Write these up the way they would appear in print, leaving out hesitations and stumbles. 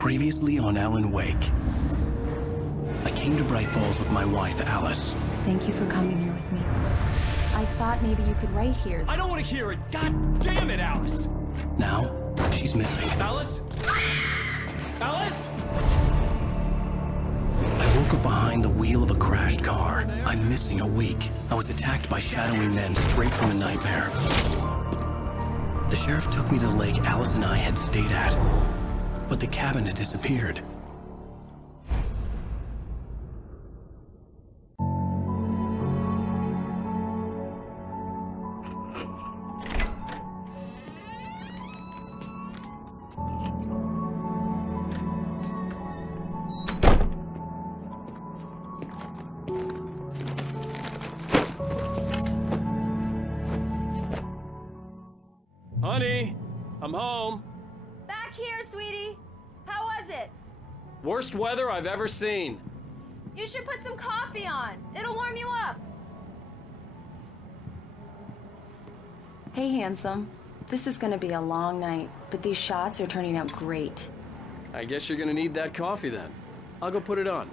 Previously on Alan Wake. I came to Bright Falls with my wife, Alice. Thank you for coming here with me. I thought maybe you could write here. I don't want to hear it! God damn it, Alice! Now, she's missing. Alice? Alice? I woke up behind the wheel of a crashed car. I'm missing a week. I was attacked by shadowy men straight from a nightmare. The sheriff took me to the lake Alice and I had stayed at. But the cabin had disappeared. Honey, I'm home. Back here, sweetie. How was it? Worst weather I've ever seen. You should put some coffee on. It'll warm you up. Hey, handsome. This is gonna be a long night, but these shots are turning out great. I guess you're gonna need that coffee then. I'll go put it on.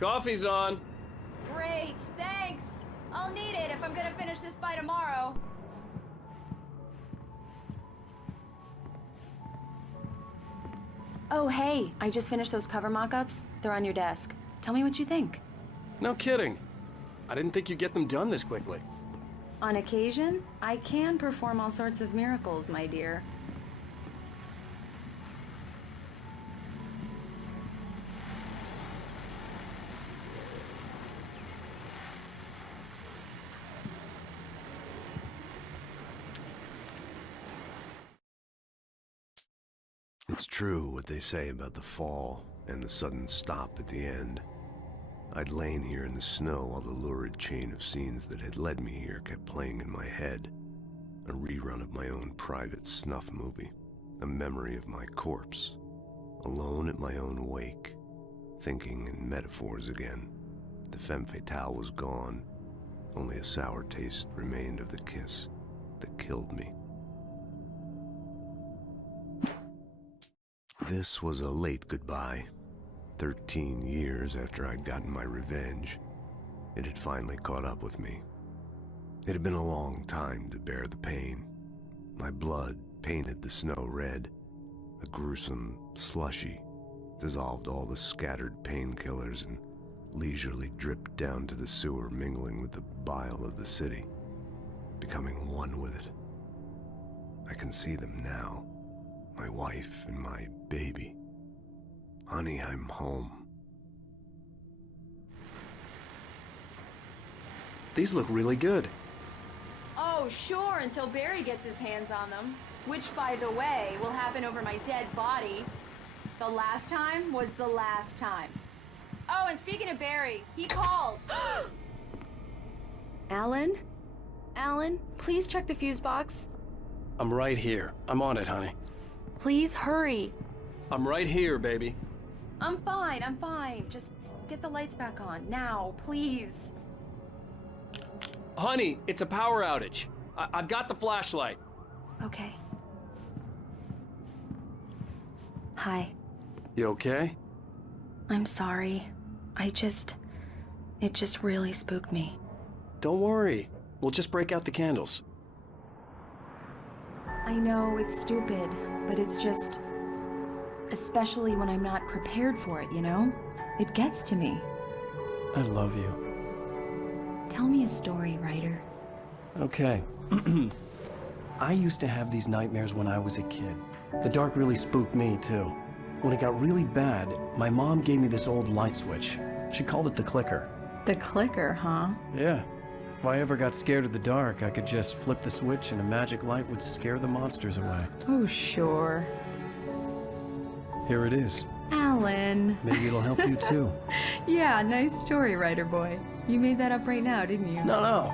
Coffee's on. Great, thanks. I'll need it if I'm gonna finish this by tomorrow. Oh, hey, I just finished those cover mock-ups. They're on your desk. Tell me what you think. No kidding. I didn't think you'd get them done this quickly. On occasion, I can perform all sorts of miracles, my dear. It's true what they say about the fall and the sudden stop at the end. I'd lain here in the snow while the lurid chain of scenes that had led me here kept playing in my head. A rerun of my own private snuff movie. A memory of my corpse. Alone at my own wake. Thinking in metaphors again. The femme fatale was gone. Only a sour taste remained of the kiss that killed me. This was a late goodbye. 13 years after I'd gotten my revenge, it had finally caught up with me. It had been a long time to bear the pain. My blood painted the snow red. A gruesome slushy dissolved all the scattered painkillers and leisurely dripped down to the sewer, mingling with the bile of the city, becoming one with it. I can see them now. My wife and my baby. Honey, I'm home. These look really good. Oh, sure, until Barry gets his hands on them. Which, by the way, will happen over my dead body. The last time was the last time. Oh, and speaking of Barry, he called. Alan? Alan, please check the fuse box. I'm right here. I'm on it, honey. Please hurry. I'm right here, baby. I'm fine, I'm fine. Just get the lights back on, now, please. Honey, it's a power outage. I've got the flashlight. Okay. Hi. You okay? I'm sorry. It just really spooked me. Don't worry. We'll just break out the candles. I know it's stupid, but it's just... especially when I'm not prepared for it, you know? It gets to me. I love you. Tell me a story, writer. Okay. I used to have these nightmares when I was a kid. The dark really spooked me, too. When it got really bad, my mom gave me this old light switch. She called it the clicker. The clicker, huh? Yeah. If I ever got scared of the dark, I could just flip the switch and a magic light would scare the monsters away. Oh, sure. Here it is. Alan. Maybe it'll help you too. Yeah, nice story, writer boy. You made that up right now, didn't you? No.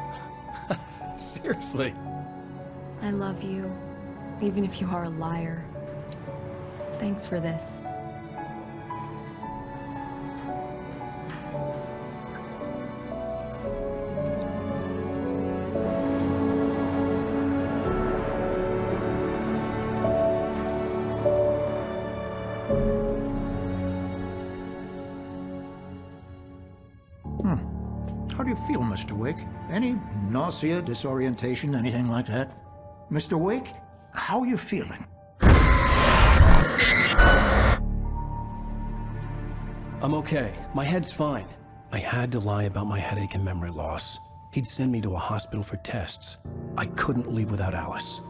Seriously. I love you, even if you are a liar. Thanks for this. How do you feel, Mr. Wake? Any nausea, disorientation, anything like that? Mr. Wake, how are you feeling? I'm okay. My head's fine. I had to lie about my headache and memory loss. He'd send me to a hospital for tests. I couldn't leave without Alice.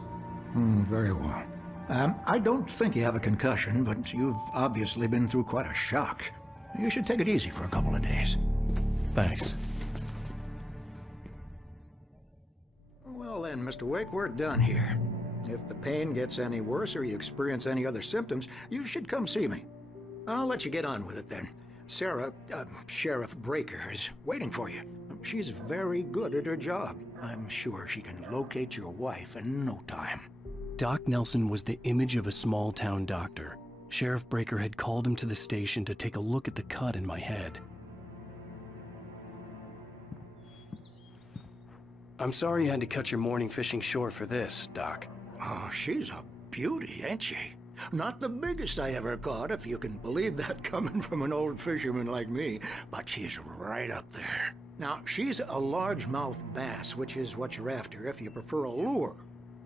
Very well. I don't think you have a concussion, but you've obviously been through quite a shock. You should take it easy for a couple of days. Thanks. Well then, Mr. Wake, we're done here. If the pain gets any worse or you experience any other symptoms, you should come see me. I'll let you get on with it then. Sarah, Sheriff Breaker, is waiting for you. She's very good at her job. I'm sure she can locate your wife in no time. Doc Nelson was the image of a small-town doctor. Sheriff Breaker had called him to the station to take a look at the cut in my head. I'm sorry you had to cut your morning fishing short for this, Doc. Oh, she's a beauty, ain't she? Not the biggest I ever caught, if you can believe that coming from an old fisherman like me, but she's right up there. Now, she's a largemouth bass, which is what you're after if you prefer a lure.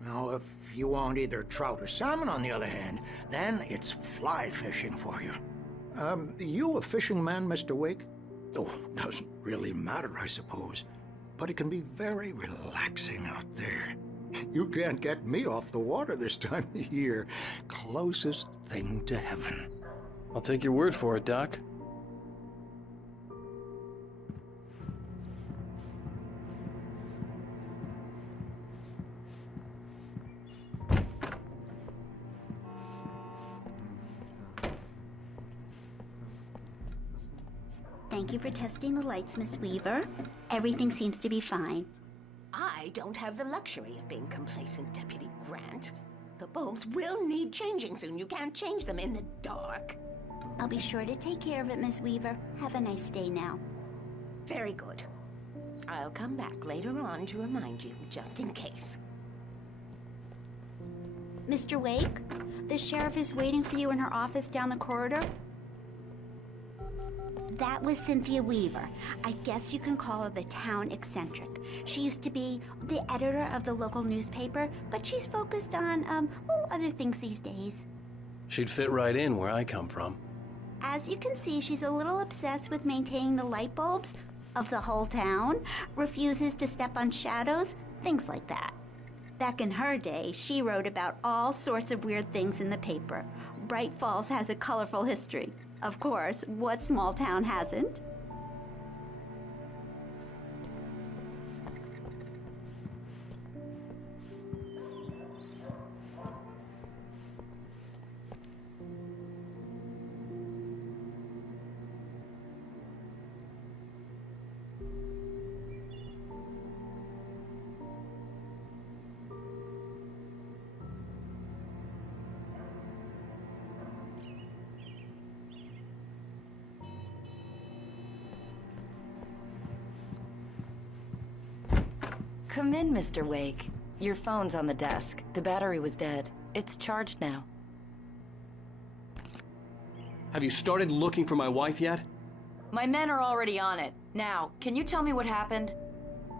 Now, if you want either trout or salmon, on the other hand, then it's fly fishing for you. You a fishing man, Mr. Wake? Oh, doesn't really matter, I suppose. But it can be very relaxing out there. You can't get me off the water this time of year. Closest thing to heaven. I'll take your word for it, Doc. Thank you for testing the lights, Miss Weaver. Everything seems to be fine. I don't have the luxury of being complacent, Deputy Grant. The bulbs will need changing soon. You can't change them in the dark. I'll be sure to take care of it, Miss Weaver. Have a nice day now. Very good. I'll come back later on to remind you, just in case. Mr. Wake, the sheriff is waiting for you in her office down the corridor. That was Cynthia Weaver. I guess you can call her the town eccentric. She used to be the editor of the local newspaper, but she's focused on, other things these days. She'd fit right in where I come from. As you can see, she's a little obsessed with maintaining the light bulbs of the whole town, refuses to step on shadows, things like that. Back in her day, she wrote about all sorts of weird things in the paper. Bright Falls has a colorful history. Of course, what small town hasn't? Come in, Mr. Wake. Your phone's on the desk. The battery was dead. It's charged now. Have you started looking for my wife yet? My men are already on it. Now, can you tell me what happened?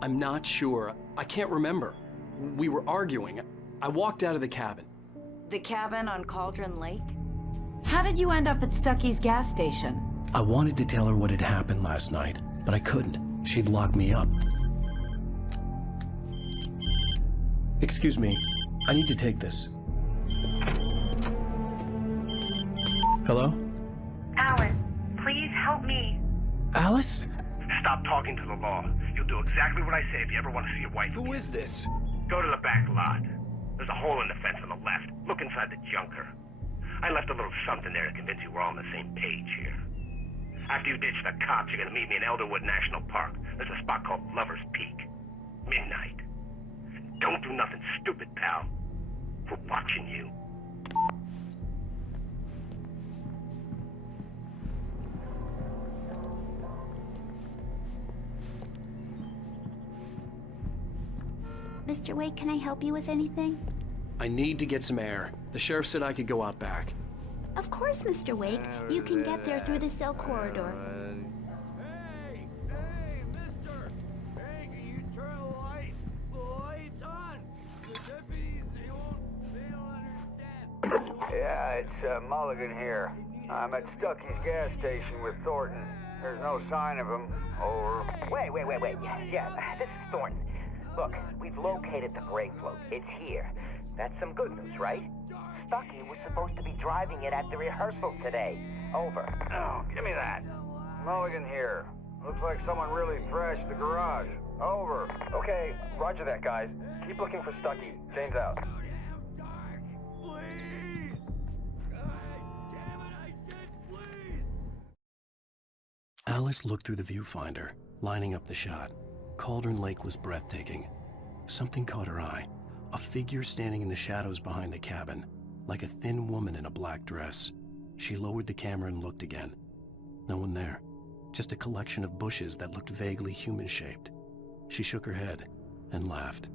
I'm not sure. I can't remember. We were arguing. I walked out of the cabin. The cabin on Cauldron Lake? How did you end up at Stucky's gas station? I wanted to tell her what had happened last night, but I couldn't. She'd lock me up. Excuse me, I need to take this. Hello? Alice, please help me. Alice? Stop talking to the law. You'll do exactly what I say if you ever want to see your wife. Who is this? Go to the back lot. There's a hole in the fence on the left. Look inside the junker. I left a little something there to convince you we're all on the same page here. After you ditch the cops, you're gonna meet me in Elderwood National Park. There's a spot called Lover's Peak. Midnight. Don't do nothing stupid, pal. We're watching you. Mr. Wake, can I help you with anything? I need to get some air. The sheriff said I could go out back. Of course, Mr. Wake. You can get there through the cell corridor. It's Mulligan here. I'm at Stucky's gas station with Thornton. There's no sign of him. Over. Wait. Yeah, this is Thornton. Look, we've located the brake float. It's here. That's some good news, right? Stucky was supposed to be driving it at the rehearsal today. Over. Oh, give me that. Mulligan here. Looks like someone really thrashed the garage. Over. Okay, roger that, guys. Keep looking for Stucky. James out. Alice looked through the viewfinder, lining up the shot. Cauldron Lake was breathtaking. Something caught her eye. A figure standing in the shadows behind the cabin, like a thin woman in a black dress. She lowered the camera and looked again. No one there. Just a collection of bushes that looked vaguely human-shaped. She shook her head and laughed.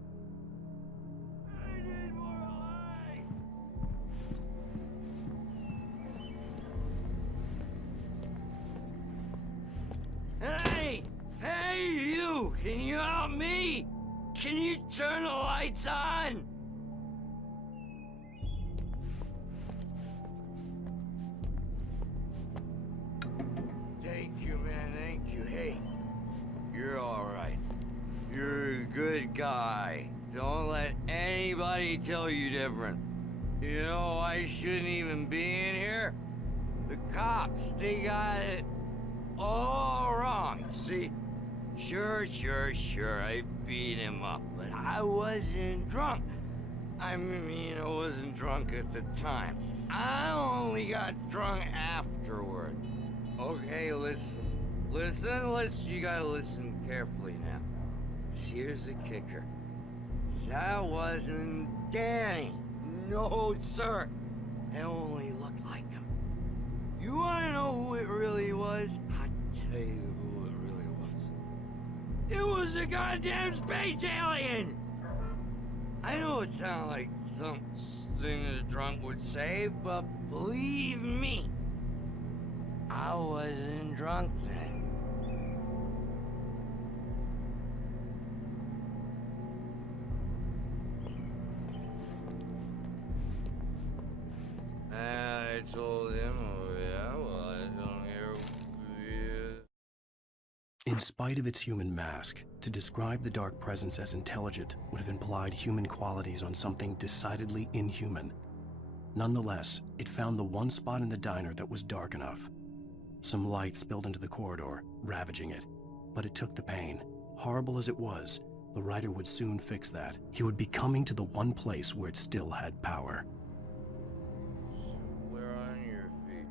Hey, you! Can you help me? Can you turn the lights on? Thank you, man, thank you. Hey, you're all right. You're a good guy. Don't let anybody tell you different. You know, I shouldn't even be in here. The cops, they got it all wrong, see? Sure, I beat him up, but I wasn't drunk. I mean, I wasn't drunk at the time. I only got drunk afterward. Okay, listen, you gotta listen carefully now. Here's the kicker. That wasn't Danny. No, sir. It only looked like him. You wanna know who it really was? I'll tell you who it really was. It was a goddamn space alien! I know it sounds like something a drunk would say, but believe me, I wasn't drunk then. I told him, oh yeah, well, I don't hear. In spite of its human mask, to describe the dark presence as intelligent would have implied human qualities on something decidedly inhuman. Nonetheless, it found the one spot in the diner that was dark enough. Some light spilled into the corridor, ravaging it. But it took the pain. Horrible as it was, the writer would soon fix that. He would be coming to the one place where it still had power. Where on your feet?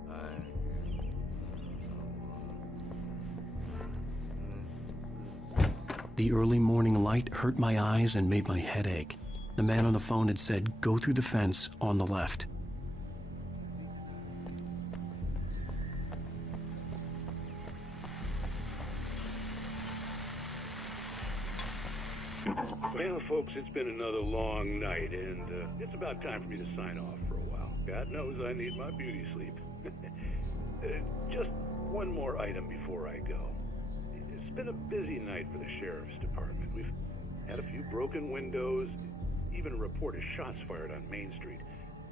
The early morning light hurt my eyes and made my head ache. The man on the phone had said, "Go through the fence on the left." Well, folks, it's been another long night, and it's about time for me to sign off for a while. God knows I need my beauty sleep. Just one more item before I go. It's been a busy night for the Sheriff's Department. We've had a few broken windows, even a report of shots fired on Main Street.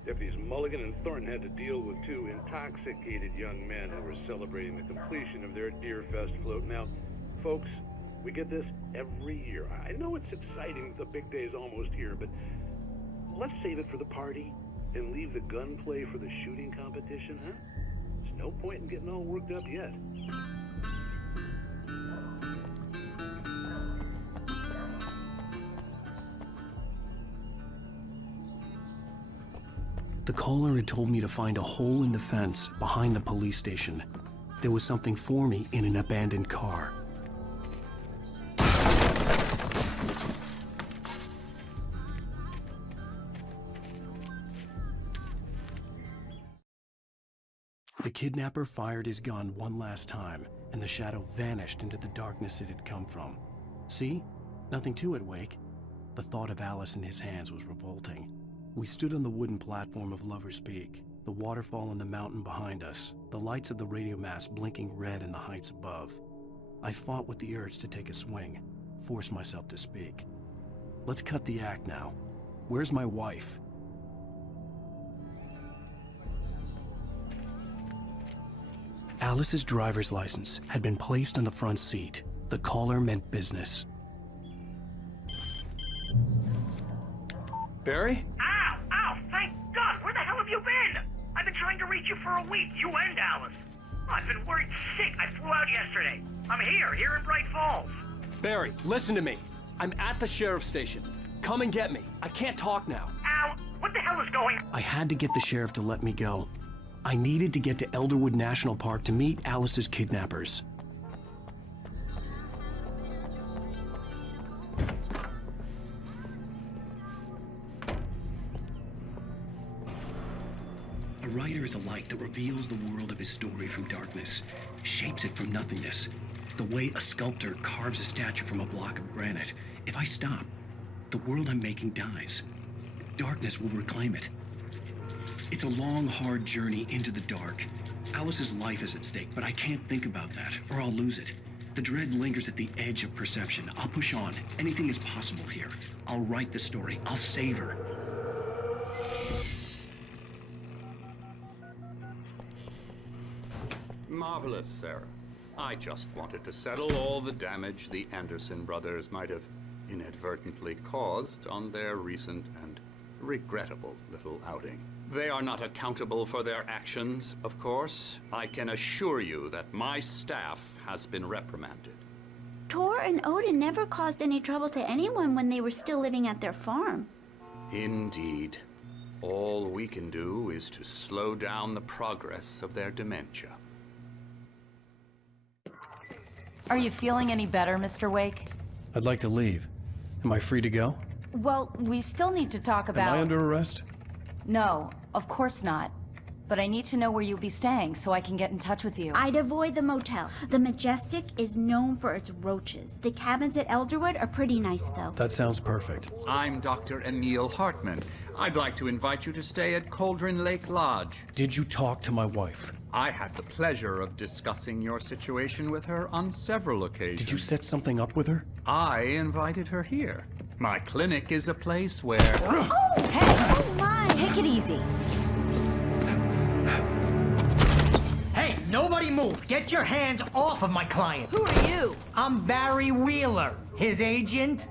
Deputies Mulligan and Thornton had to deal with two intoxicated young men who were celebrating the completion of their Deer Fest float. Now, folks, we get this every year. I know it's exciting, the big day's almost here, but let's save it for the party and leave the gunplay for the shooting competition, huh? There's no point in getting all worked up yet. The caller had told me to find a hole in the fence behind the police station. There was something for me in an abandoned car. The kidnapper fired his gun one last time, and the shadow vanished into the darkness it had come from. See? Nothing to it, Wake. The thought of Alice in his hands was revolting. We stood on the wooden platform of Lover's Peak, the waterfall on the mountain behind us, the lights of the radio mast blinking red in the heights above. I fought with the urge to take a swing, force myself to speak. Let's cut the act now. Where's my wife? Alice's driver's license had been placed on the front seat. The caller meant business. Barry? Ow! Ow! Thank God! Where the hell have you been? I've been trying to reach you for a week, you and Alice. I've been worried sick. I flew out yesterday. I'm here in Bright Falls. Barry, listen to me. I'm at the sheriff's station. Come and get me. I can't talk now. Ow! What the hell is going on? I had to get the sheriff to let me go. I needed to get to Elderwood National Park to meet Alice's kidnappers. A writer is a light that reveals the world of his story from darkness, shapes it from nothingness. The way a sculptor carves a statue from a block of granite. If I stop, the world I'm making dies. Darkness will reclaim it. It's a long, hard journey into the dark. Alice's life is at stake, but I can't think about that, or I'll lose it. The dread lingers at the edge of perception. I'll push on. Anything is possible here. I'll write the story. I'll save her. Marvelous, Sarah. I just wanted to settle all the damage the Anderson brothers might have inadvertently caused on their recent and regrettable little outing. They are not accountable for their actions, of course. I can assure you that my staff has been reprimanded. Tor and Odin never caused any trouble to anyone when they were still living at their farm. Indeed. All we can do is to slow down the progress of their dementia. Are you feeling any better, Mr. Wake? I'd like to leave. Am I free to go? Well, we still need to talk about... Am I under arrest? No, of course not. But I need to know where you'll be staying so I can get in touch with you. I'd avoid the motel. The Majestic is known for its roaches. The cabins at Elderwood are pretty nice, though. That sounds perfect. I'm Dr. Emil Hartman. I'd like to invite you to stay at Cauldron Lake Lodge. Did you talk to my wife? I had the pleasure of discussing your situation with her on several occasions. Did you set something up with her? I invited her here. My clinic is a place where... Oh! Hey! Oh, my! Take it easy. Hey, nobody move! Get your hands off of my client! Who are you? I'm Barry Wheeler, his agent.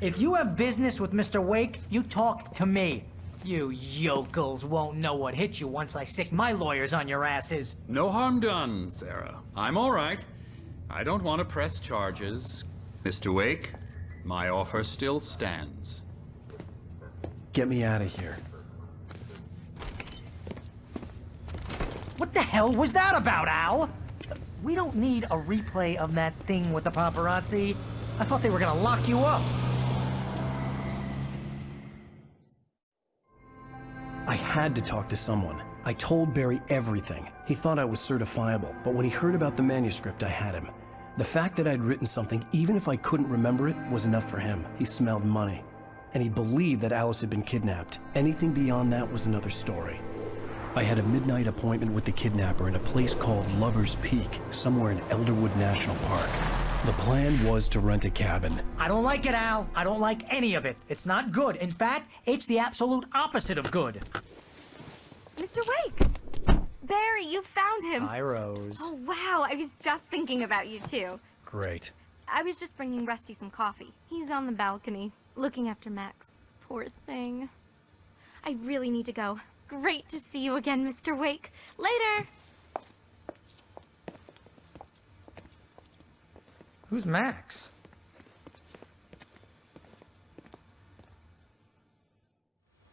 If you have business with Mr. Wake, you talk to me. You yokels won't know what hit you once I sick my lawyers on your asses. No harm done, Sarah. I'm all right. I don't want to press charges. Mr. Wake, my offer still stands. Get me out of here. What the hell was that about, Al? We don't need a replay of that thing with the paparazzi. I thought they were gonna lock you up. I had to talk to someone. I told Barry everything. He thought I was certifiable, but when he heard about the manuscript, I had him. The fact that I'd written something, even if I couldn't remember it, was enough for him. He smelled money. And he believed that Alice had been kidnapped. Anything beyond that was another story. I had a midnight appointment with the kidnapper in a place called Lover's Peak, somewhere in Elderwood National Park. The plan was to rent a cabin. I don't like it, Al. I don't like any of it. It's not good. In fact, it's the absolute opposite of good. Mr. Wake! Barry, you found him! Hi, Rose. Oh, wow. I was just thinking about you, too. Great. I was just bringing Rusty some coffee. He's on the balcony, looking after Max. Poor thing. I really need to go. Great to see you again, Mr. Wake. Later! Who's Max?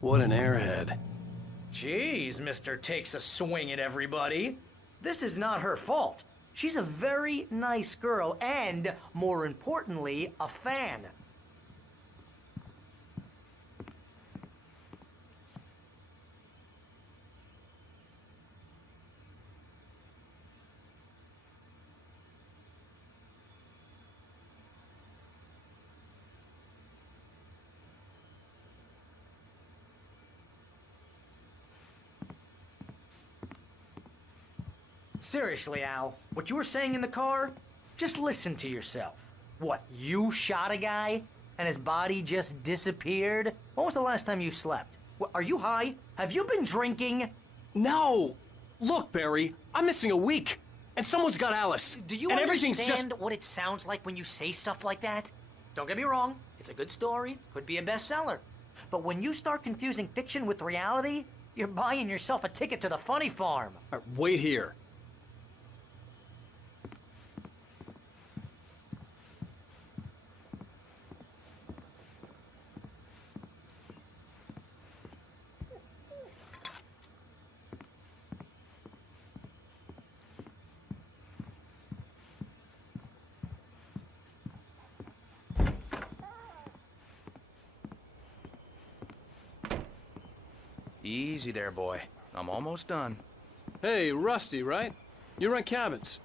What an airhead. Jeez, Mr. Takes a swing at everybody. This is not her fault. She's a very nice girl and, more importantly, a fan. Seriously, Al, what you were saying in the car, just listen to yourself. What, you shot a guy and his body just disappeared? When was the last time you slept? What, are you high? Have you been drinking? No! Look, Barry, I'm missing a week, and someone's got Alice. Do you and everything's understand just... what it sounds like when you say stuff like that? Don't get me wrong, it's a good story, could be a bestseller. But when you start confusing fiction with reality, you're buying yourself a ticket to the funny farm. All right, wait here. Easy there, boy. I'm almost done. Hey, Rusty, right? You rent cabins.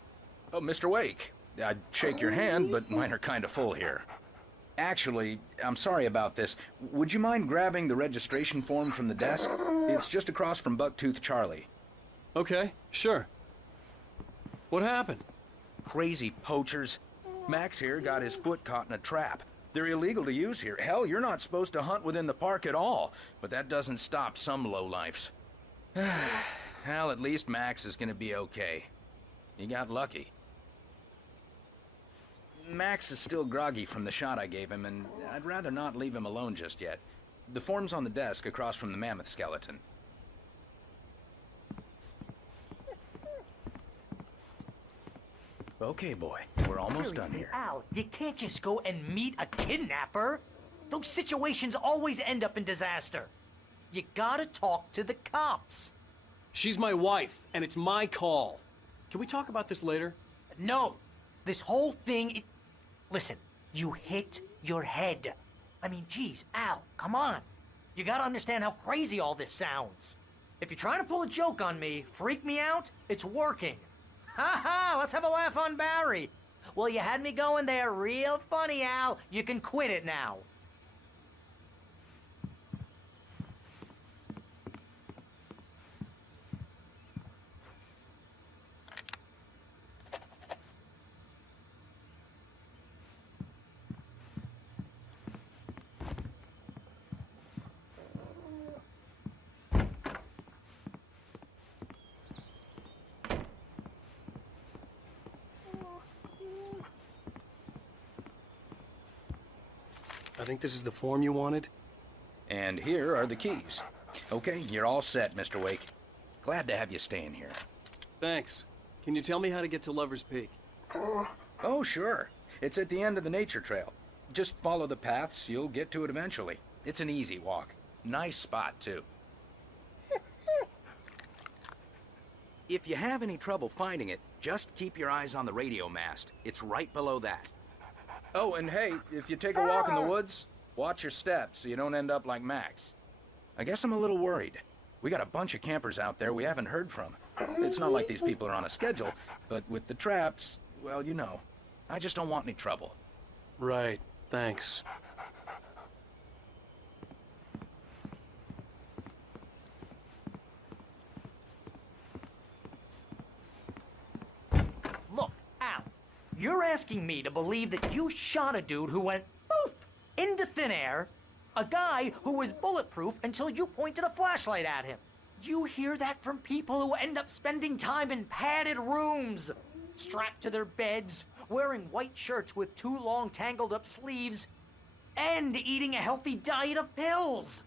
Oh, Mr. Wake. I'd shake your hand, but mine are kind of full here. Actually, I'm sorry about this. Would you mind grabbing the registration form from the desk? It's just across from Bucktooth Charlie. Okay, sure. What happened? Crazy poachers. Max here got his foot caught in a trap. They're illegal to use here. Hell, you're not supposed to hunt within the park at all. But that doesn't stop some lowlifes. Well, at least Max is gonna be okay. You got lucky. Max is still groggy from the shot I gave him, and I'd rather not leave him alone just yet. The form's on the desk across from the mammoth skeleton. Okay, boy. We're almost done here. Al, you can't just go and meet a kidnapper. Those situations always end up in disaster. You gotta talk to the cops. She's my wife, and it's my call. Can we talk about this later? No. This whole thing... Listen, you hit your head. I mean, geez, Al, come on. You gotta understand how crazy all this sounds. If you're trying to pull a joke on me, freak me out, it's working. Ha ha, let's have a laugh on Barry. Well, you had me going there real funny, Al. You can quit it now. I think this is the form you wanted. And here are the keys. Okay, you're all set, Mr. Wake. Glad to have you staying here. Thanks. Can you tell me how to get to Lover's Peak? Oh, sure. It's at the end of the nature trail. Just follow the paths, you'll get to it eventually. It's an easy walk. Nice spot, too. If you have any trouble finding it, just keep your eyes on the radio mast. It's right below that. Oh, and hey, if you take a walk in the woods, watch your steps so you don't end up like Max. I guess I'm a little worried. We got a bunch of campers out there we haven't heard from. It's not like these people are on a schedule, but with the traps, well, you know, I just don't want any trouble. Right, thanks. Look, Al, you're asking me to believe that you shot a dude who went poof into thin air, a guy who was bulletproof until you pointed a flashlight at him. You hear that from people who end up spending time in padded rooms, strapped to their beds, wearing white shirts with too long tangled up sleeves, and eating a healthy diet of pills.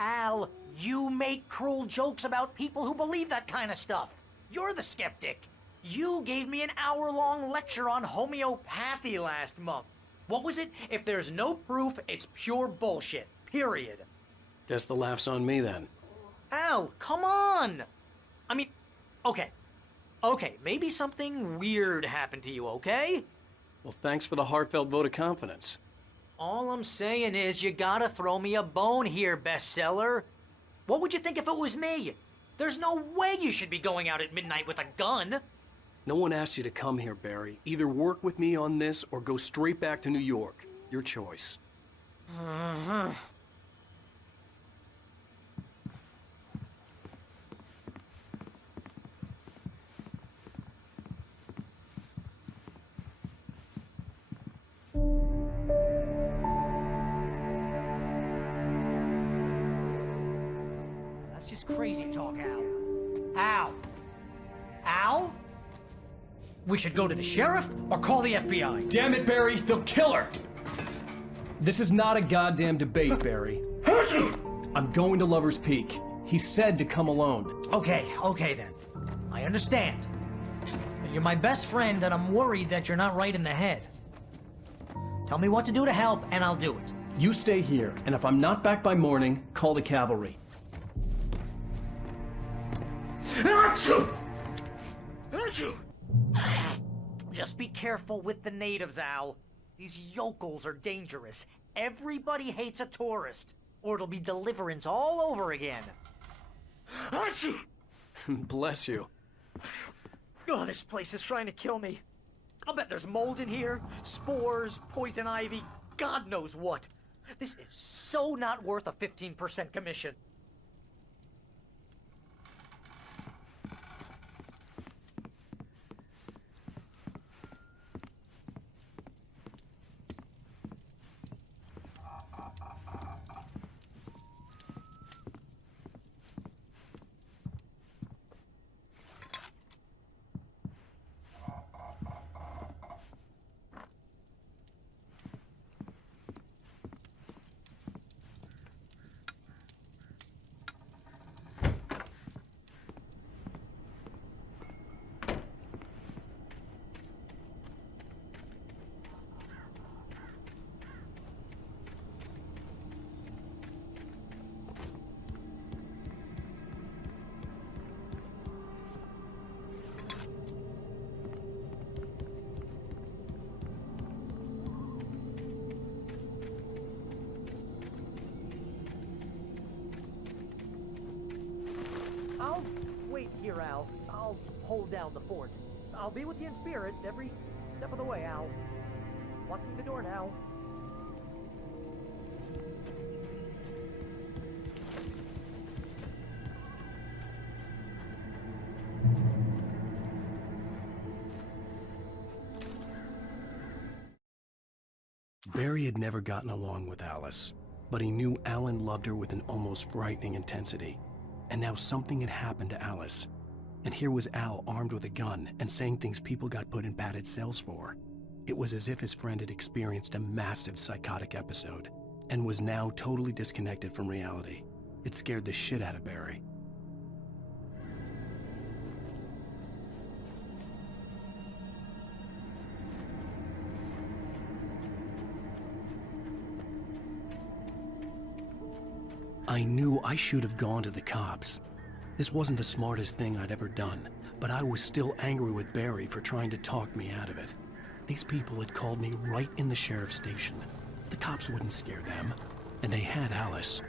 Al, you make cruel jokes about people who believe that kind of stuff. You're the skeptic. You gave me an hour-long lecture on homeopathy last month. What was it? If there's no proof, it's pure bullshit. Period. Guess the laugh's on me then. Al, come on! I mean, okay. Okay, maybe something weird happened to you, okay? Well, thanks for the heartfelt vote of confidence. All I'm saying is you gotta throw me a bone here, bestseller. What would you think if it was me? There's no way you should be going out at midnight with a gun. No one asked you to come here, Barry. Either work with me on this or go straight back to New York. Your choice. That's just crazy talk, Al. Al, We should go to the sheriff or call the FBI. Damn it, Barry, they'll kill her! This is not a goddamn debate, Barry. I'm going to Lover's Peak. He said to come alone. Okay then. I understand. You're my best friend, and I'm worried that you're not right in the head. Tell me what to do to help, and I'll do it. You stay here, and if I'm not back by morning, call the cavalry. Just be careful with the natives, Al. These yokels are dangerous. Everybody hates a tourist, or it'll be Deliverance all over again. Bless you. Oh, this place is trying to kill me. I'll bet there's mold in here, spores, poison ivy, God knows what. This is so not worth a 15% commission. I'll wait here, Al. I'll hold down the fort. I'll be with you in spirit every step of the way, Al. Locking the door now. Barry had never gotten along with Alice, but he knew Alan loved her with an almost frightening intensity. And now something had happened to Alice. And here was Al armed with a gun and saying things people got put in padded cells for. It was as if his friend had experienced a massive psychotic episode and was now totally disconnected from reality. It scared the shit out of Barry. I knew I should have gone to the cops. This wasn't the smartest thing I'd ever done, but I was still angry with Barry for trying to talk me out of it. These people had called me right in the sheriff's station. The cops wouldn't scare them, and they had Alice.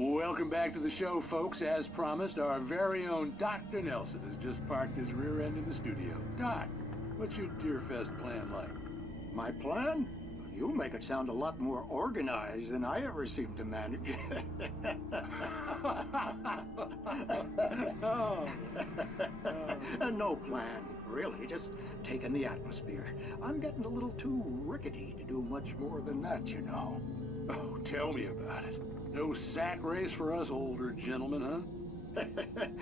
Welcome back to the show, folks. As promised, our very own Dr. Nelson has just parked his rear end in the studio. Doc, what's your Deerfest plan like? My plan? You make it sound a lot more organized than I ever seem to manage. No plan, really. Just taking the atmosphere. I'm getting a little too rickety to do much more than that, you know. Oh, tell me about it. No sack race for us older gentlemen, huh?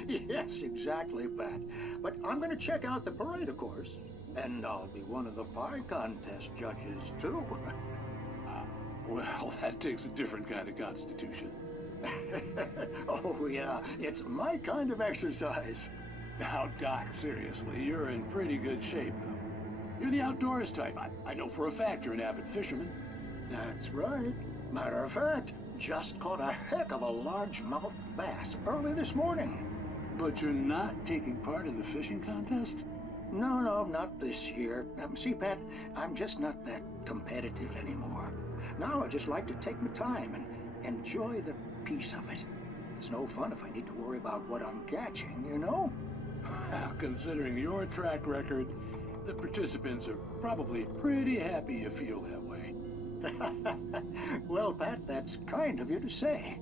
Yes, exactly, Pat. But I'm going to check out the parade, of course. And I'll be one of the pie contest judges, too. Well, that takes a different kind of constitution. Oh, yeah. It's my kind of exercise. Now, Doc, seriously, you're in pretty good shape, though. You're the outdoors type. I know for a fact you're an avid fisherman. That's right. Matter of fact, just caught a heck of a largemouth bass early this morning. But you're not taking part in the fishing contest? No, not this year. See, Pat, I'm just not that competitive anymore. Now I just like to take my time and enjoy the peace of it. It's no fun if I need to worry about what I'm catching, you know? considering your track record, the participants are probably pretty happy you feel that way. Well, Pat, that's kind of you to say.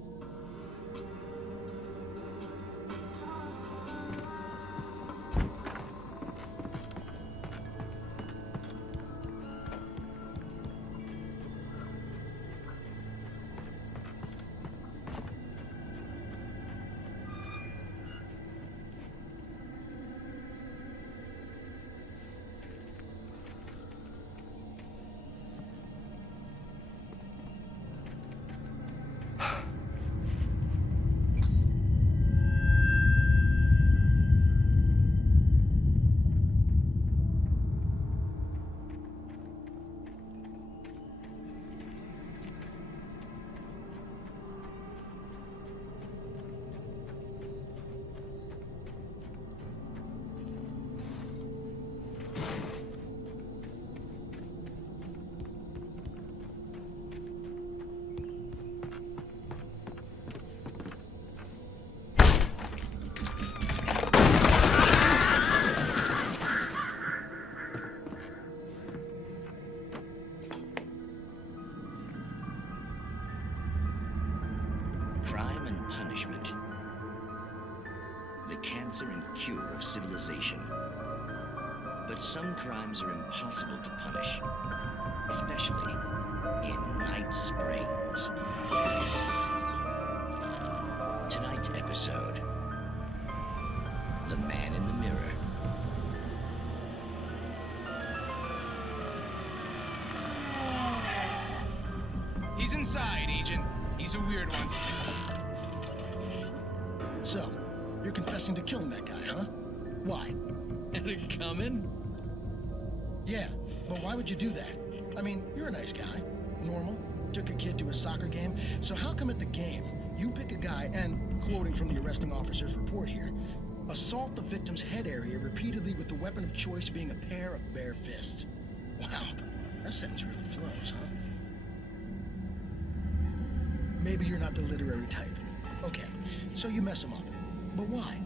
Crime and punishment. The cancer and cure of civilization. But some crimes are impossible to punish, especially in Night Springs. Tonight's episode, The Man in the Mirror. He's inside, Agent. He's a weird one. So, you're confessing to killing that guy, huh? Why? Had it coming? Yeah, but why would you do that? I mean, you're a nice guy. Normal. Took a kid to a soccer game. So how come at the game, you pick a guy and, quoting from the arresting officer's report here, assault the victim's head area repeatedly with the weapon of choice being a pair of bare fists? Wow, that sentence really flows, huh? Maybe you're not the literary type. Okay, so you mess him up. But why?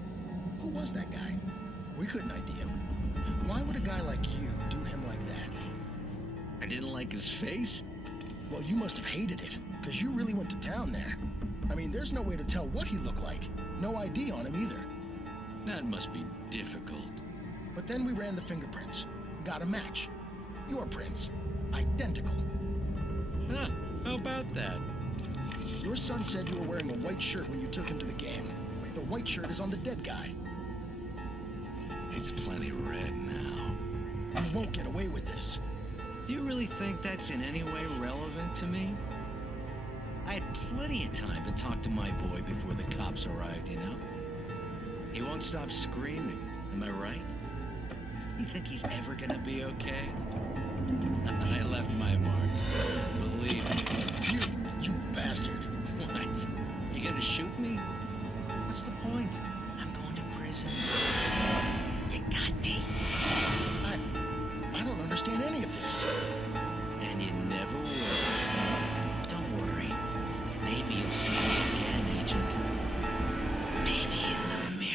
Who was that guy? We couldn't ID him. Why would a guy like you do him like that? I didn't like his face? Well, you must have hated it, because you really went to town there. I mean, there's no way to tell what he looked like. No ID on him either. That must be difficult. But then we ran the fingerprints. Got a match. Your prints. Identical. Huh, how about that? Your son said you were wearing a white shirt when you took him to the game. The white shirt is on the dead guy. It's plenty red now. You won't get away with this. Do you really think that's in any way relevant to me? I had plenty of time to talk to my boy before the cops arrived, you know? He won't stop screaming, am I right? You think he's ever gonna be okay? I left my mark. Believe me. You bastard. What? You gonna shoot me? What's the point? I'm going to prison. You got me. I don't understand any of this. And you never will. Don't worry. Maybe you'll see me again, Agent. Maybe in the mirror.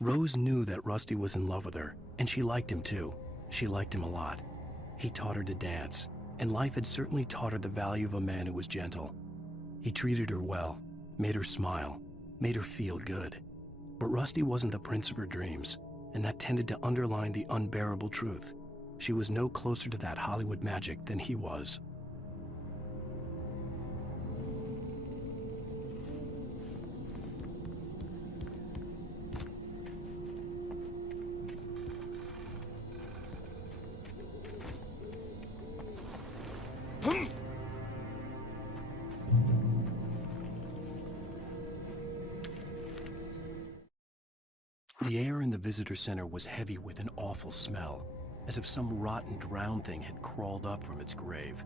Rose knew that Rusty was in love with her, and she liked him too. She liked him a lot. He taught her to dance, and life had certainly taught her the value of a man who was gentle. He treated her well, made her smile, made her feel good. But Rusty wasn't the prince of her dreams, and that tended to underline the unbearable truth. She was no closer to that Hollywood magic than he was. The air in the visitor center was heavy with an awful smell, as if some rotten drowned thing had crawled up from its grave.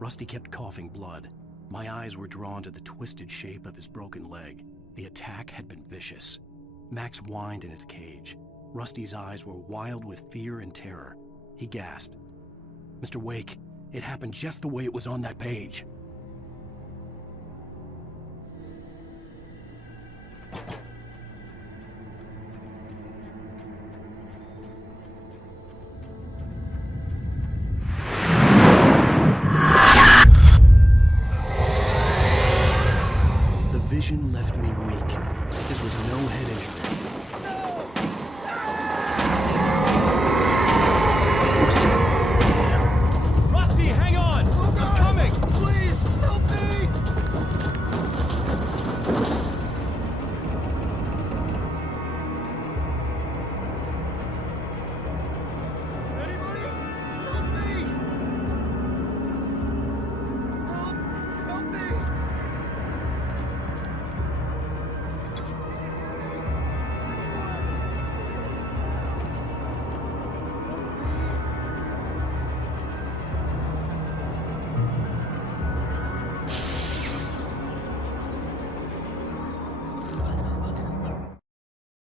Rusty kept coughing blood. My eyes were drawn to the twisted shape of his broken leg. The attack had been vicious. Max whined in his cage. Rusty's eyes were wild with fear and terror. He gasped. "Mr. Wake, it happened just the way it was on that page." Vision left me weak. This was no head injury. Rusty, hang on! I'm coming! Please, help me! Anybody? Help me! Help me!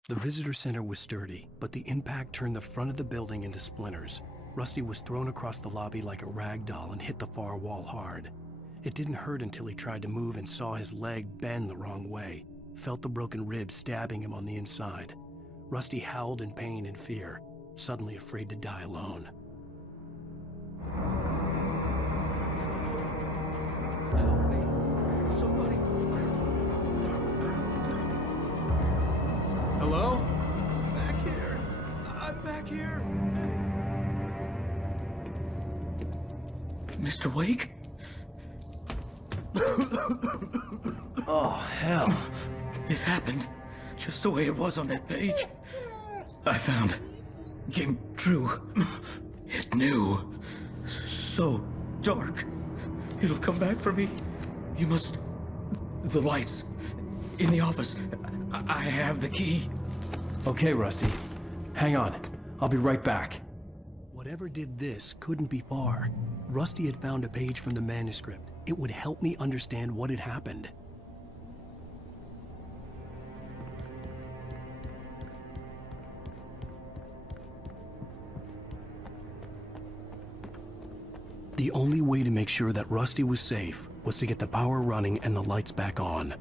The visitor center was sturdy, but the impact turned the front of the building into splinters. Rusty was thrown across the lobby like a rag doll and hit the far wall hard. It didn't hurt until he tried to move and saw his leg bend the wrong way, felt the broken rib stabbing him on the inside. Rusty howled in pain and fear, suddenly afraid to die alone. Help me! Somebody! Hello? Back here! I'm back here! Mr. Wake? Oh, hell. It happened just the way it was on that page. I found. Came true. It knew. So dark. It'll come back for me. You must... The lights. In the office. I have the key. Okay, Rusty. Hang on. I'll be right back. Whatever did this couldn't be far. Rusty had found a page from the manuscript. It would help me understand what had happened. The only way to make sure that Rusty was safe was to get the power running and the lights back on.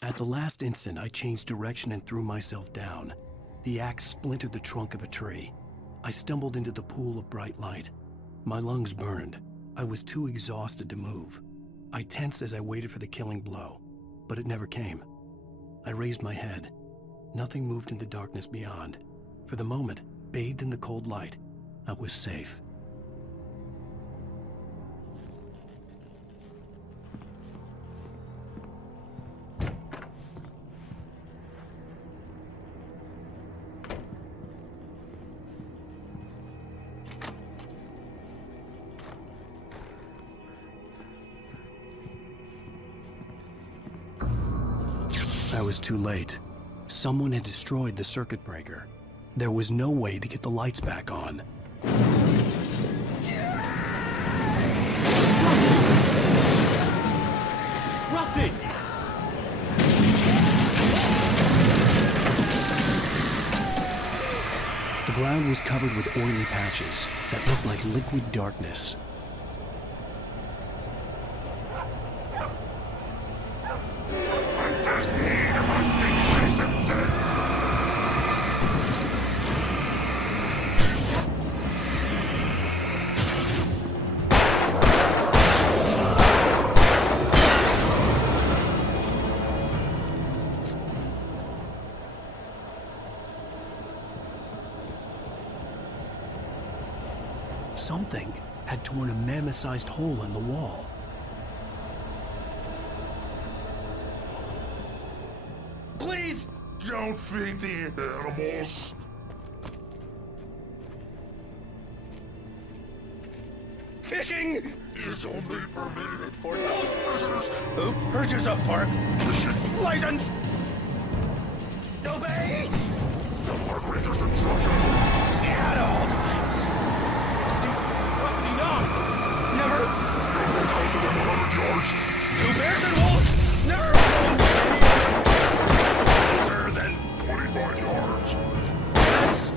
At the last instant, I changed direction and threw myself down. The axe splintered the trunk of a tree. I stumbled into the pool of bright light. My lungs burned. I was too exhausted to move. I tensed as I waited for the killing blow, but it never came. I raised my head. Nothing moved in the darkness beyond. For the moment, bathed in the cold light, I was safe. I was too late. Someone had destroyed the circuit breaker. There was no way to get the lights back on. Rusty! The ground was covered with oily patches that looked like liquid darkness. Something had torn a mammoth-sized hole in the wall. Please! Don't feed the animals. Fishing is only permitted for those prisoners. Who urges a park Fishing license? Obey! The park ranger's instructions. At all times. Rusty, no! Never. Go closer than 100 yards. Two bears and wolves. Never closer than 25 yards. That's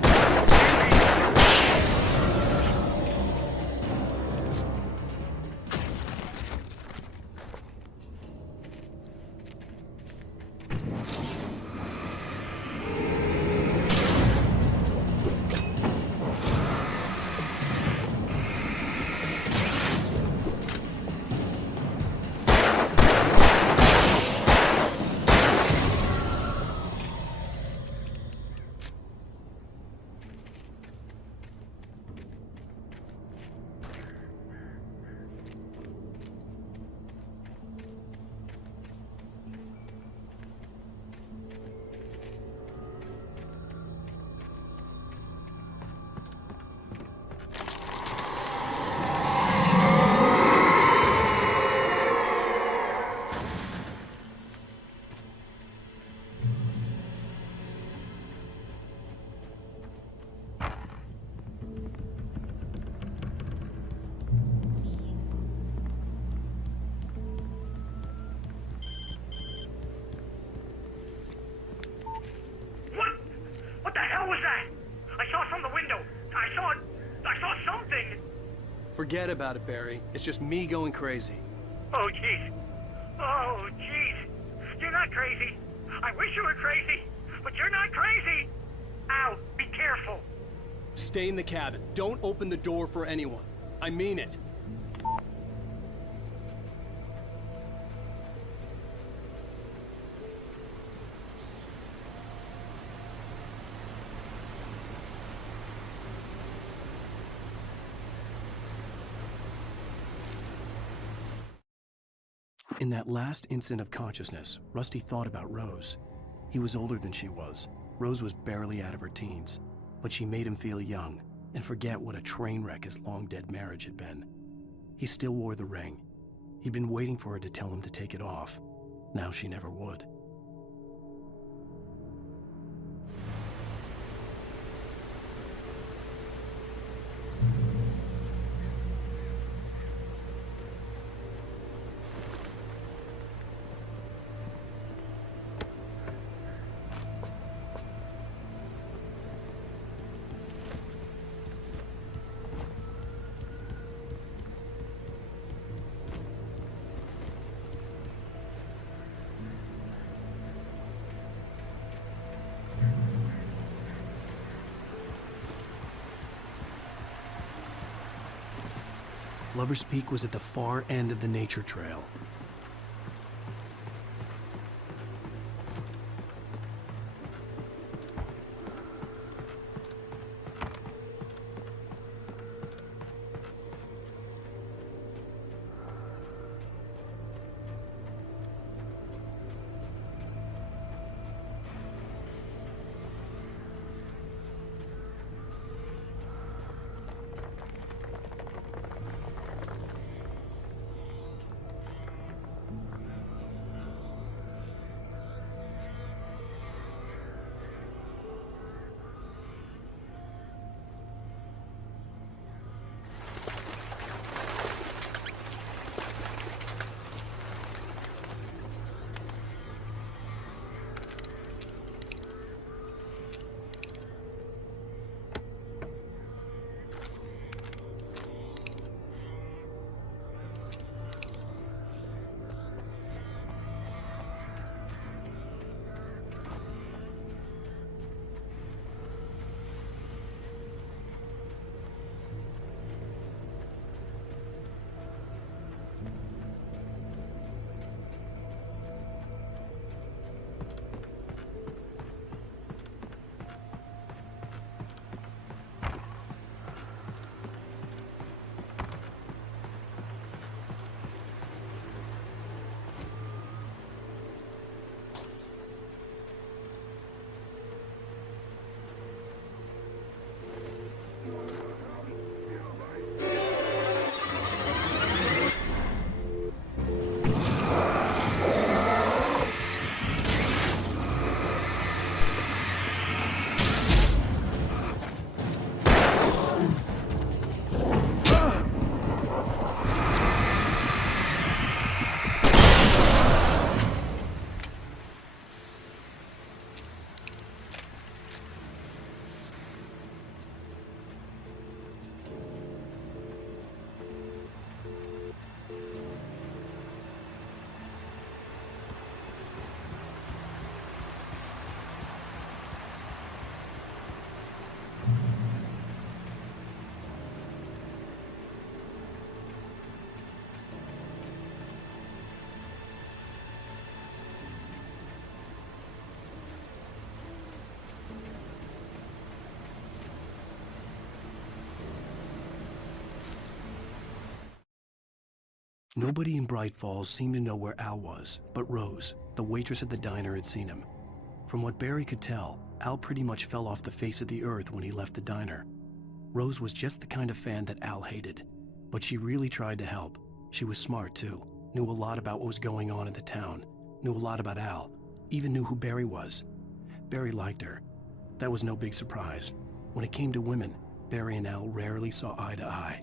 What the hell was that? I saw from the window. I saw something. Forget about it, Barry. It's just me going crazy. Oh, jeez. Oh, jeez. You're not crazy. I wish you were crazy, but you're not crazy. Ow, be careful. Stay in the cabin. Don't open the door for anyone. I mean it. In that last instant of consciousness, Rusty thought about Rose. He was older than she was. Rose was barely out of her teens, but she made him feel young and forget what a train wreck his long-dead marriage had been. He still wore the ring. He'd been waiting for her to tell him to take it off. Now she never would. Lover's Peak was at the far end of the nature trail. Nobody in Bright Falls seemed to know where Al was, but Rose, the waitress at the diner, had seen him. From what Barry could tell, Al pretty much fell off the face of the earth when he left the diner. Rose was just the kind of fan that Al hated, but she really tried to help. She was smart too, knew a lot about what was going on in the town, knew a lot about Al, even knew who Barry was. Barry liked her. That was no big surprise. When it came to women, Barry and Al rarely saw eye to eye.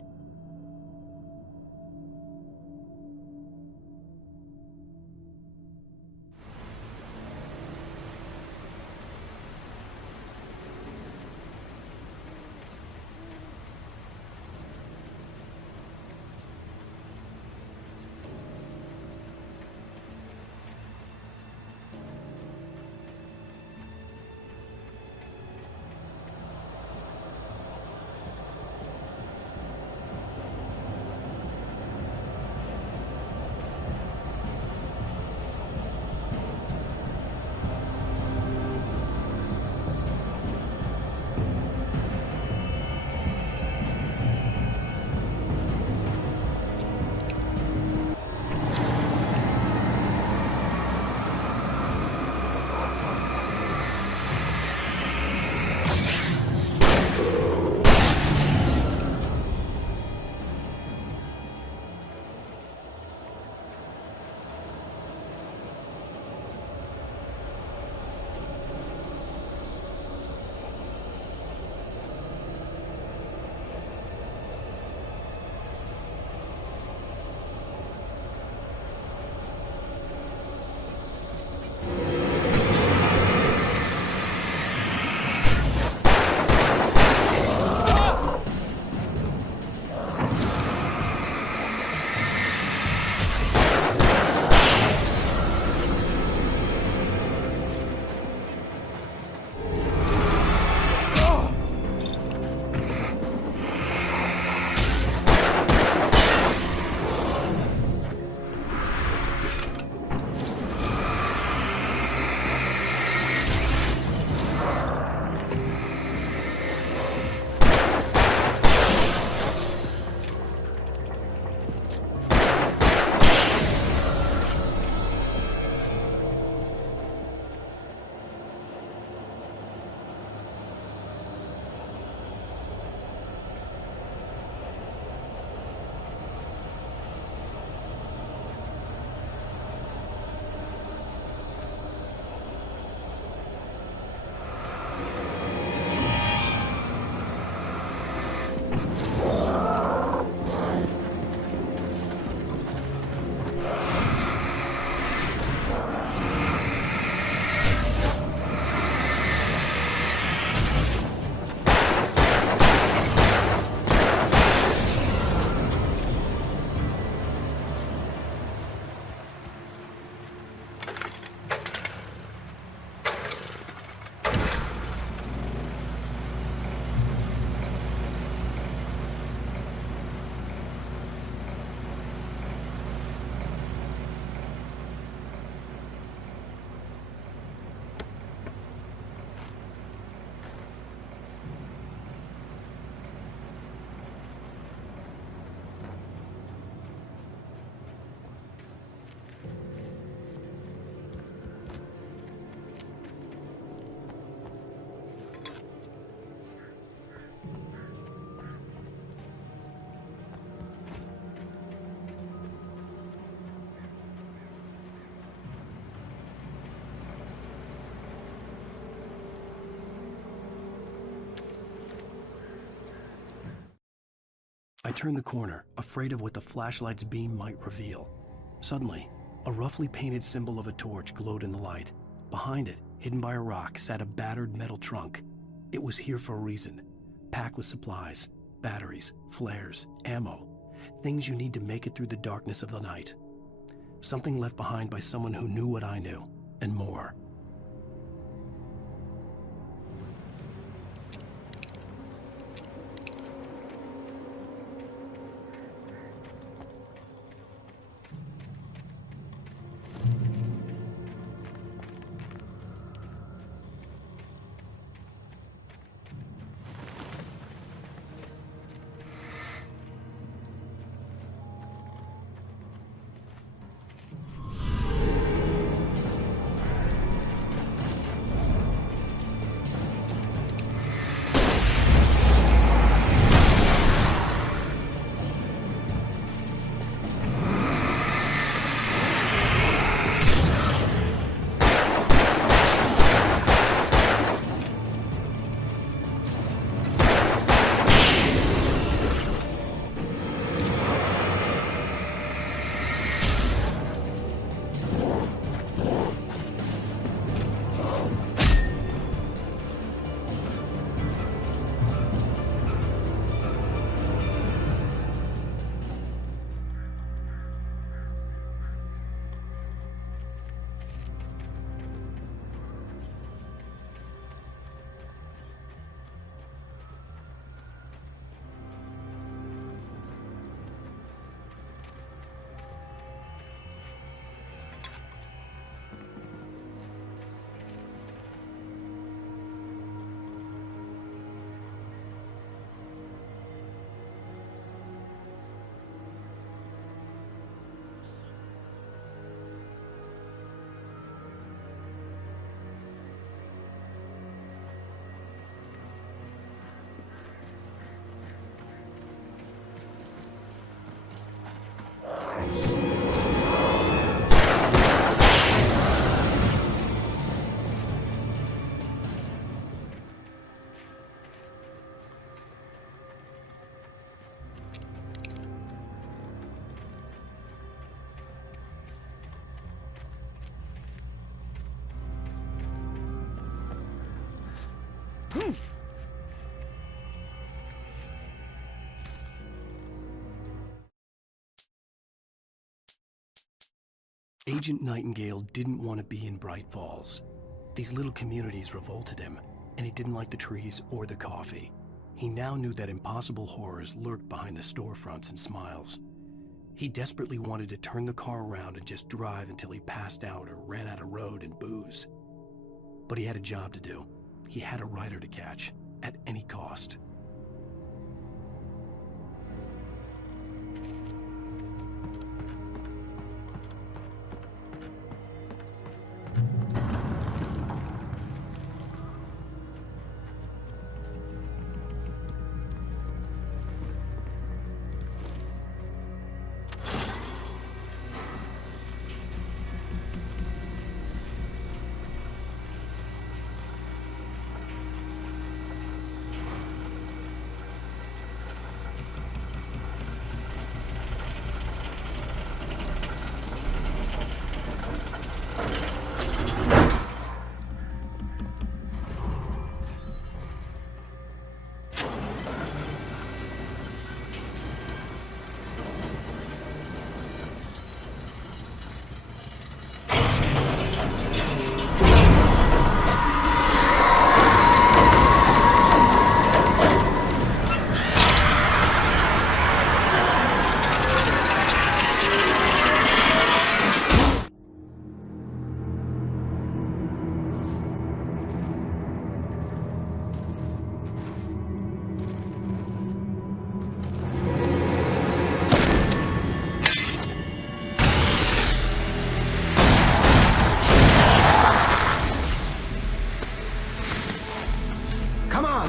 I turned the corner, afraid of what the flashlight's beam might reveal. Suddenly, a roughly painted symbol of a torch glowed in the light. Behind it, hidden by a rock, sat a battered metal trunk. It was here for a reason, packed with supplies, batteries, flares, ammo, things you need to make it through the darkness of the night. Something left behind by someone who knew what I knew, and more. Agent Nightingale didn't want to be in Bright Falls. These little communities revolted him, and he didn't like the trees or the coffee. He now knew that impossible horrors lurked behind the storefronts and smiles. He desperately wanted to turn the car around and just drive until he passed out or ran out of road and booze. But he had a job to do. He had a rider to catch, at any cost.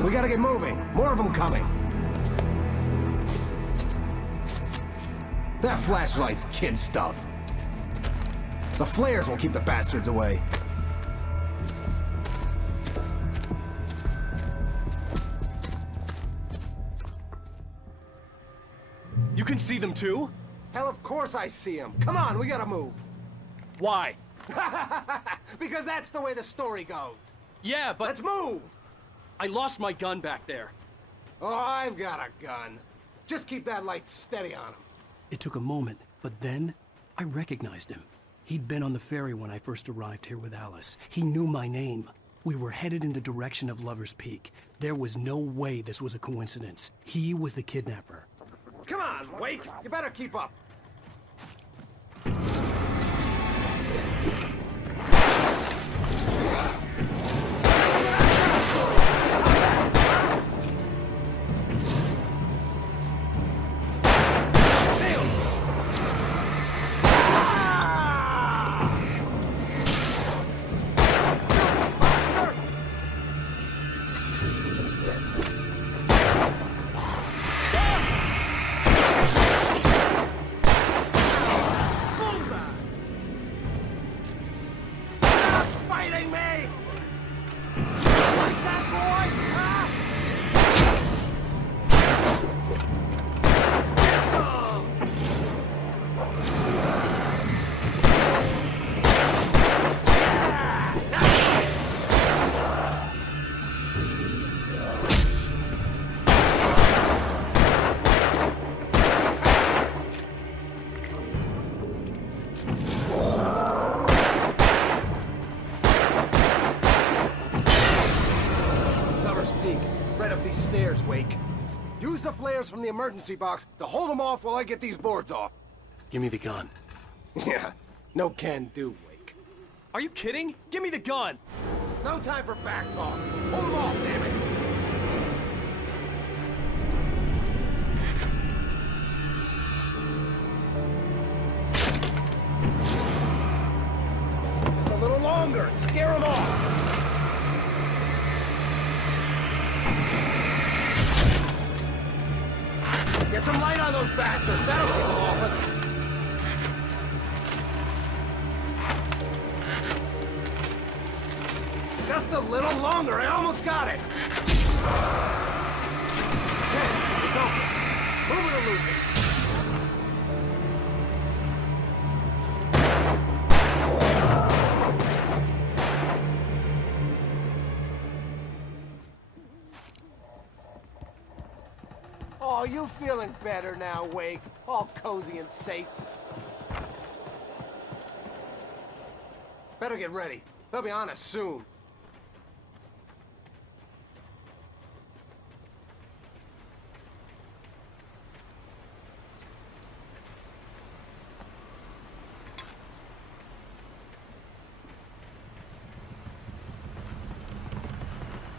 We gotta get moving. More of them coming. That flashlight's kid stuff. The flares will keep the bastards away. You can see them too? Hell, of course I see them. Come on, we gotta move. Why? Because that's the way the story goes. Yeah, but... Let's move! I lost my gun back there. Oh, I've got a gun. Just keep that light steady on him. It took a moment, but then I recognized him. He'd been on the ferry when I first arrived here with Alice. He knew my name. We were headed in the direction of Lover's Peak. There was no way this was a coincidence. He was the kidnapper. Come on, Wake! You better keep up. Use the flares from the emergency box to hold them off while I get these boards off. Give me the gun. Yeah, no can do, Wake. Are you kidding? Give me the gun! No time for back talk. Hold them off, damn it! Just a little longer. Scare them off. Get some light on those bastards. That'll keep them off us. Just a little longer. I almost got it. Okay, it's open. Move it or lose it. Oh, you feeling better now, Wake? All cozy and safe. Better get ready. They'll be on us soon.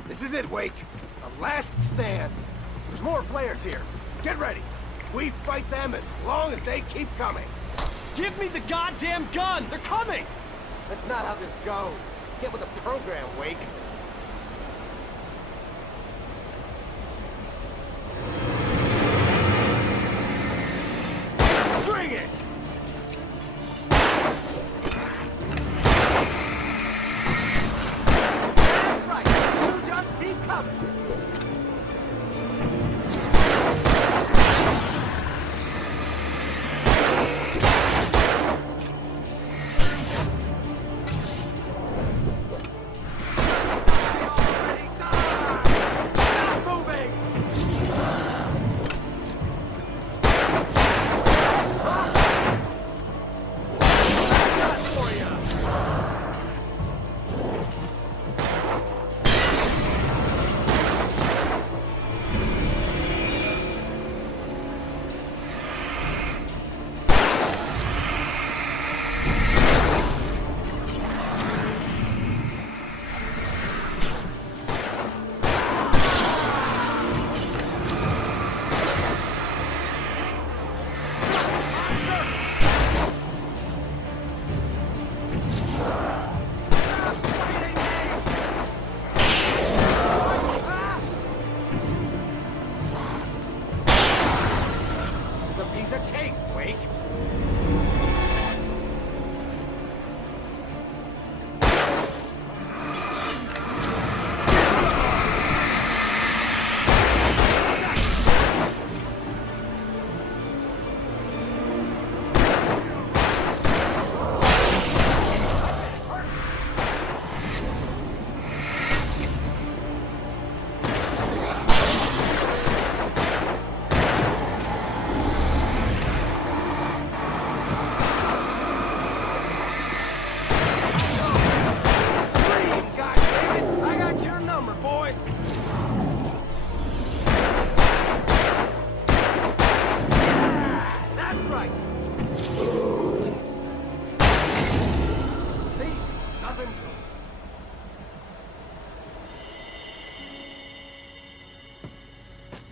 This is it, Wake. The last stand. There's more flares here. Get ready. We fight them as long as they keep coming. Give me the goddamn gun! They're coming! That's not how this goes. Get with the program, Wake. Bring it! That's right. You just keep coming.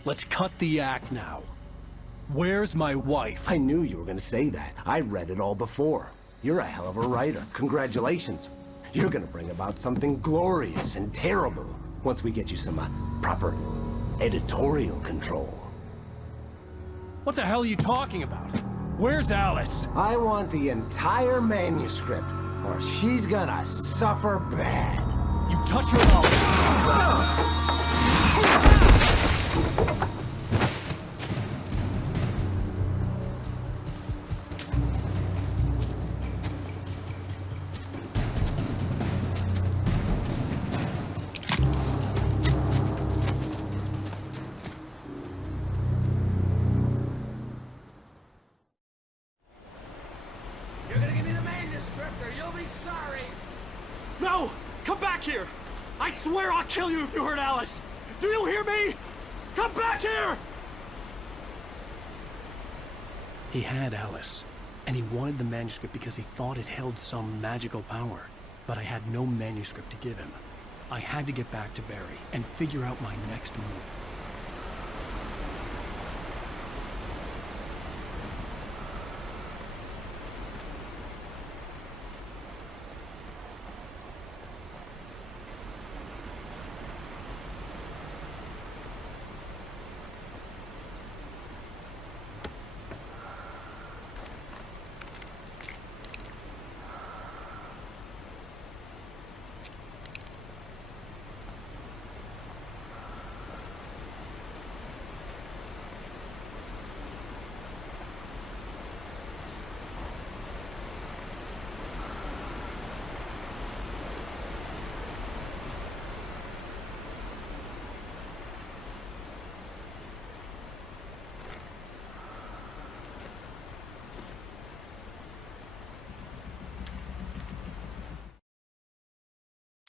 Let's cut the act now. Where's my wife? I knew you were gonna say that. I read it all before. You're a hell of a writer. Congratulations. You're gonna bring about something glorious and terrible once we get you some proper editorial control. What the hell are you talking about? Where's Alice? I want the entire manuscript, or she's gonna suffer bad. You touch her mouth. You're gonna give me the manuscript or you'll be sorry. No! Come back here! I swear I'll kill you if you hurt Alice! Do you hear me? Come back here! He had Alice, and he wanted the manuscript because he thought it held some magical power. But I had no manuscript to give him. I had to get back to Barry and figure out my next move.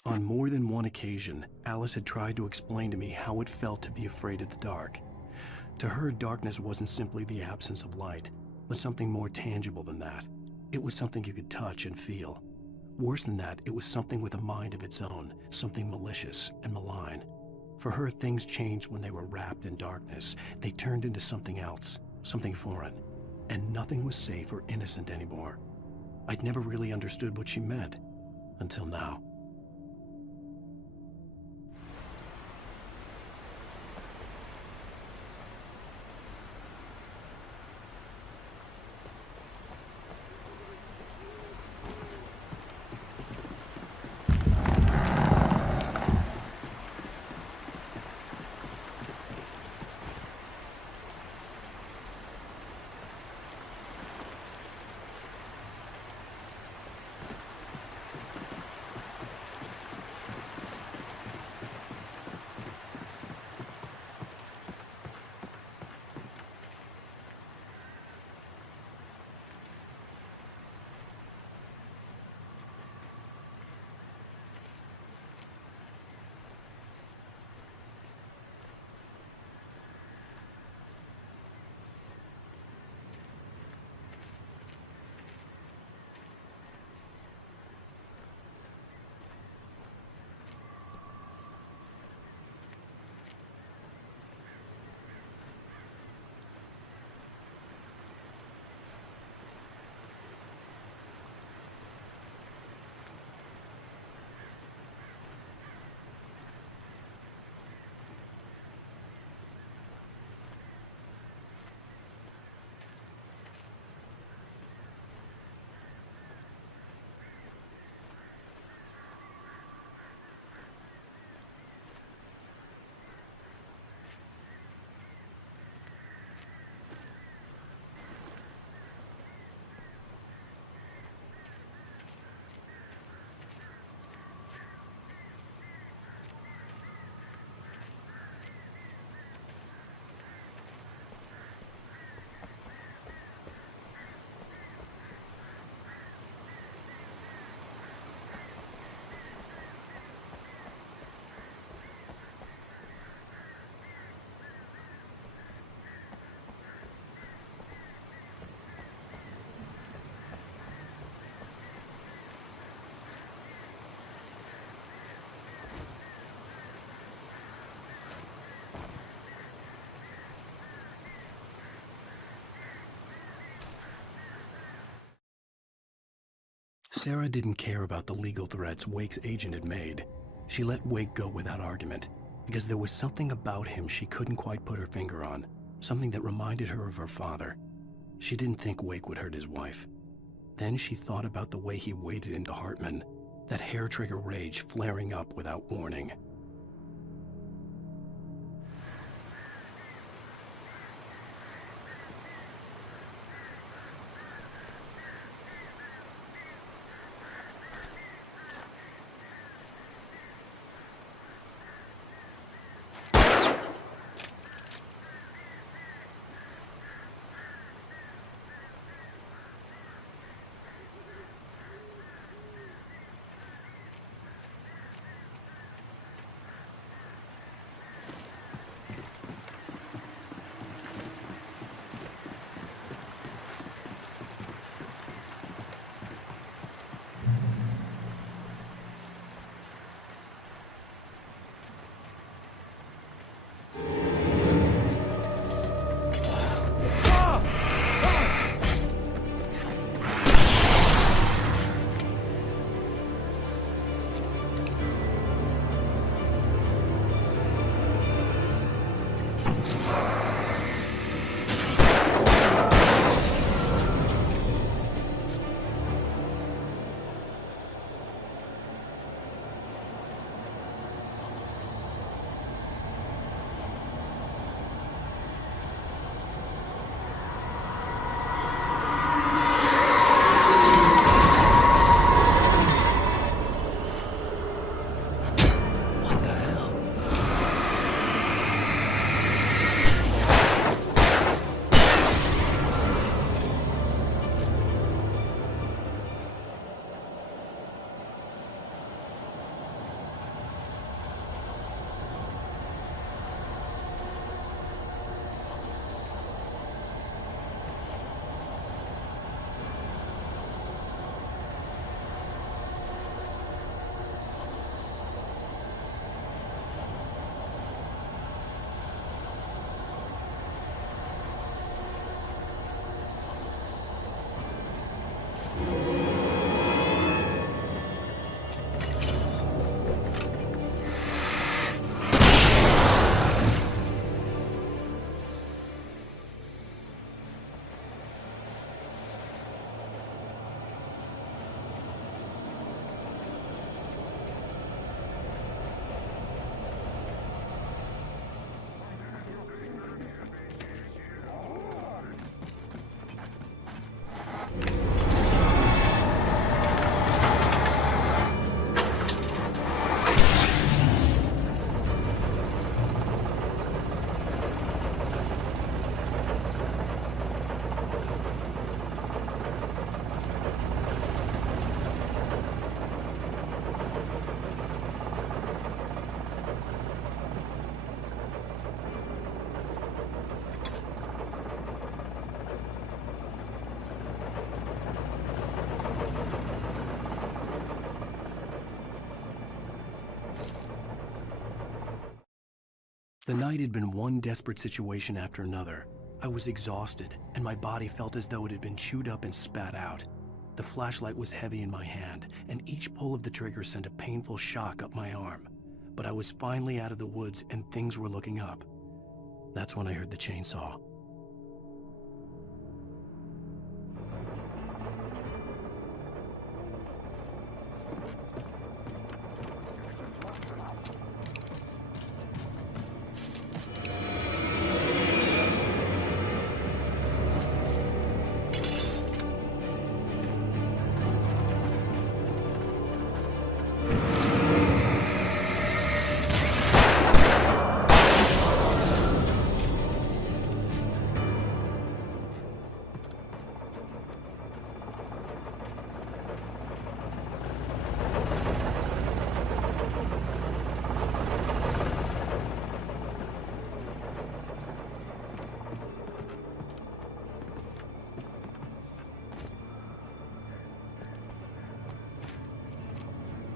On more than one occasion, Alice had tried to explain to me how it felt to be afraid of the dark. To her, darkness wasn't simply the absence of light, but something more tangible than that. It was something you could touch and feel. Worse than that, it was something with a mind of its own, something malicious and malign. For her, things changed when they were wrapped in darkness. They turned into something else, something foreign, and nothing was safe or innocent anymore. I'd never really understood what she meant, until now. Sarah didn't care about the legal threats Wake's agent had made. She let Wake go without argument, because there was something about him she couldn't quite put her finger on, something that reminded her of her father. She didn't think Wake would hurt his wife. Then she thought about the way he waded into Hartman, that hair-trigger rage flaring up without warning. The night had been one desperate situation after another. I was exhausted, and my body felt as though it had been chewed up and spat out. The flashlight was heavy in my hand, and each pull of the trigger sent a painful shock up my arm. But I was finally out of the woods, and things were looking up. That's when I heard the chainsaw.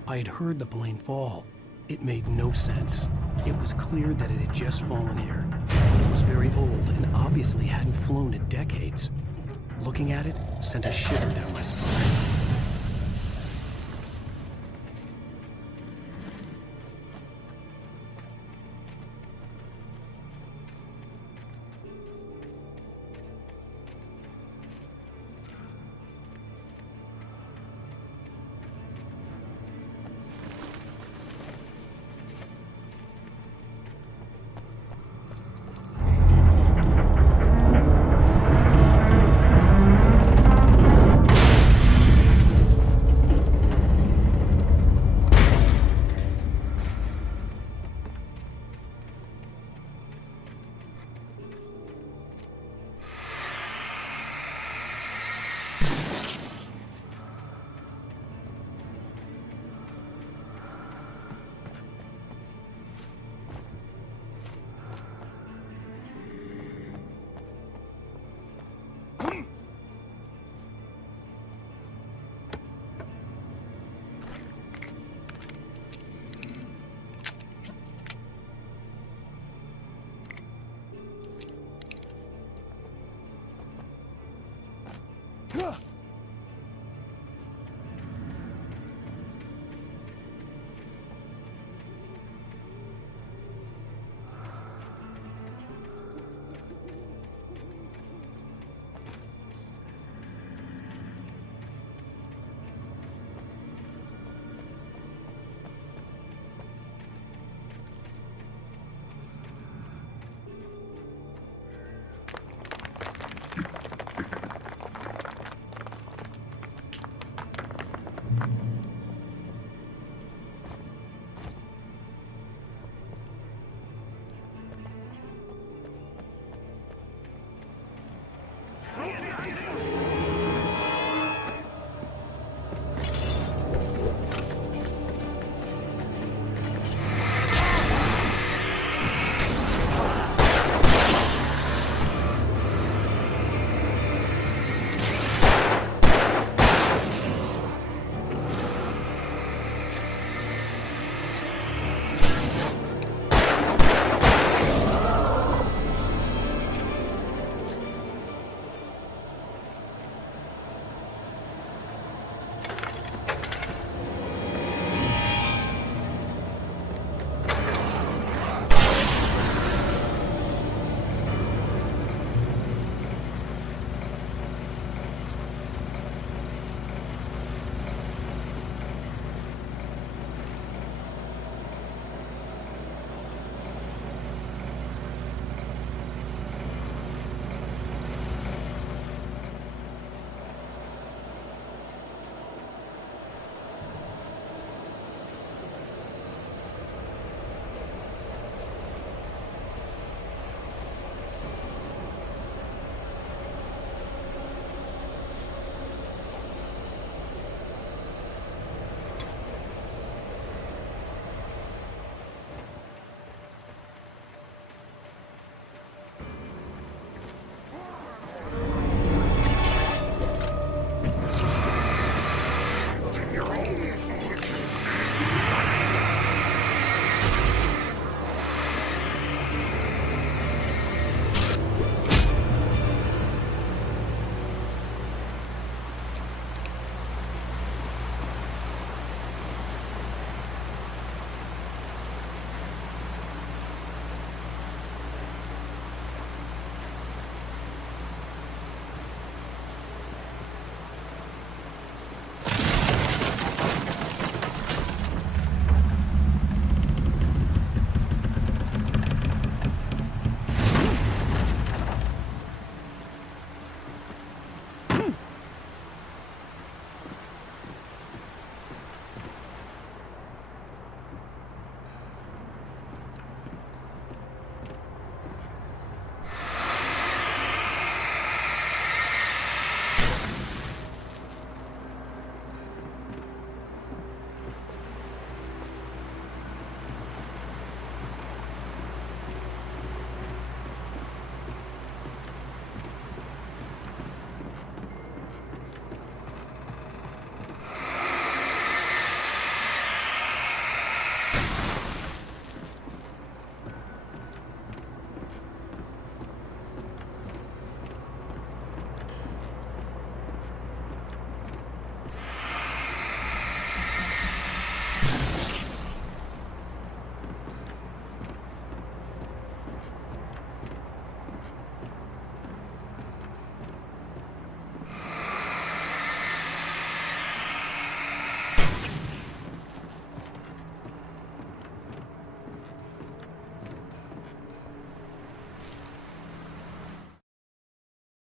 I had heard the plane fall. It made no sense. It was clear that it had just fallen here, but it was very old and obviously hadn't flown in decades. Looking at it sent a shiver down my spine.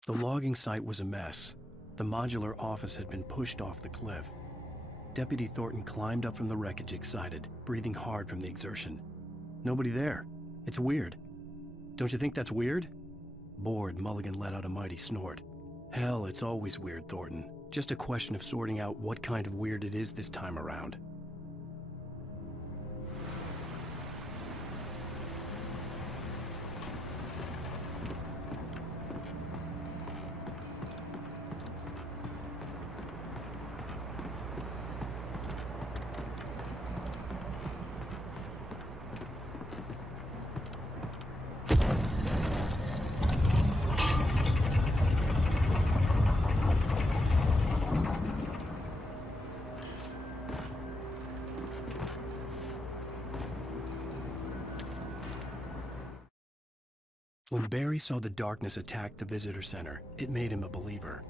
The logging site was a mess. The modular office had been pushed off the cliff. Deputy Thornton climbed up from the wreckage excited, breathing hard from the exertion. Nobody there. It's weird. Don't you think that's weird? Bored, Mulligan let out a mighty snort. Hell, it's always weird, Thornton. Just a question of sorting out what kind of weird it is this time around. When Barry saw the darkness attack the visitor center, it made him a believer.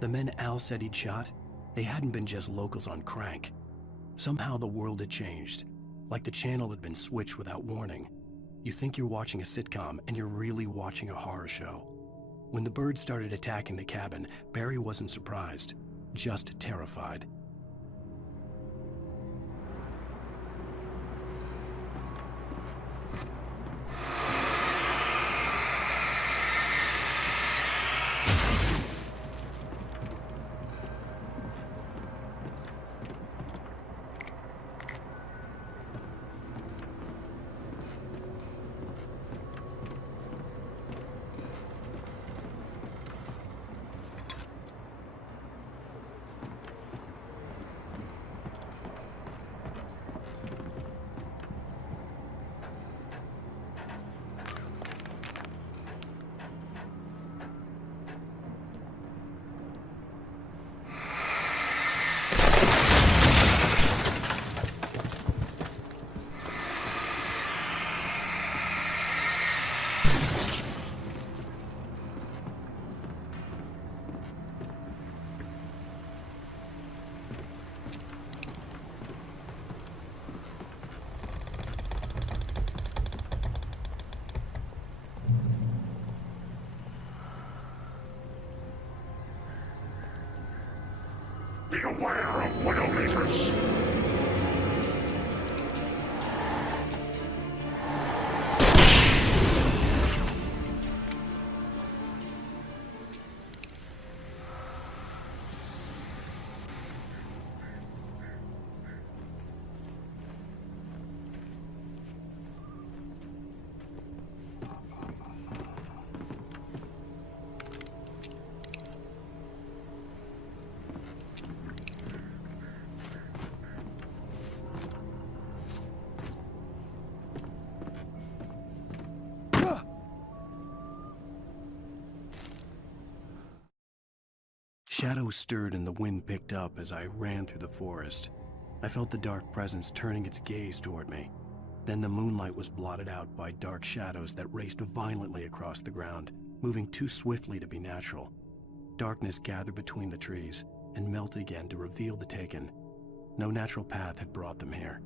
The men Al said he'd shot, they hadn't been just locals on crank. Somehow the world had changed, like the channel had been switched without warning. You think you're watching a sitcom, and you're really watching a horror show. When the birds started attacking the cabin, Barry wasn't surprised, just terrified. Beware of Widowmakers! Shadows stirred and the wind picked up as I ran through the forest. I felt the dark presence turning its gaze toward me. Then the moonlight was blotted out by dark shadows that raced violently across the ground, moving too swiftly to be natural. Darkness gathered between the trees and melted again to reveal the Taken. No natural path had brought them here.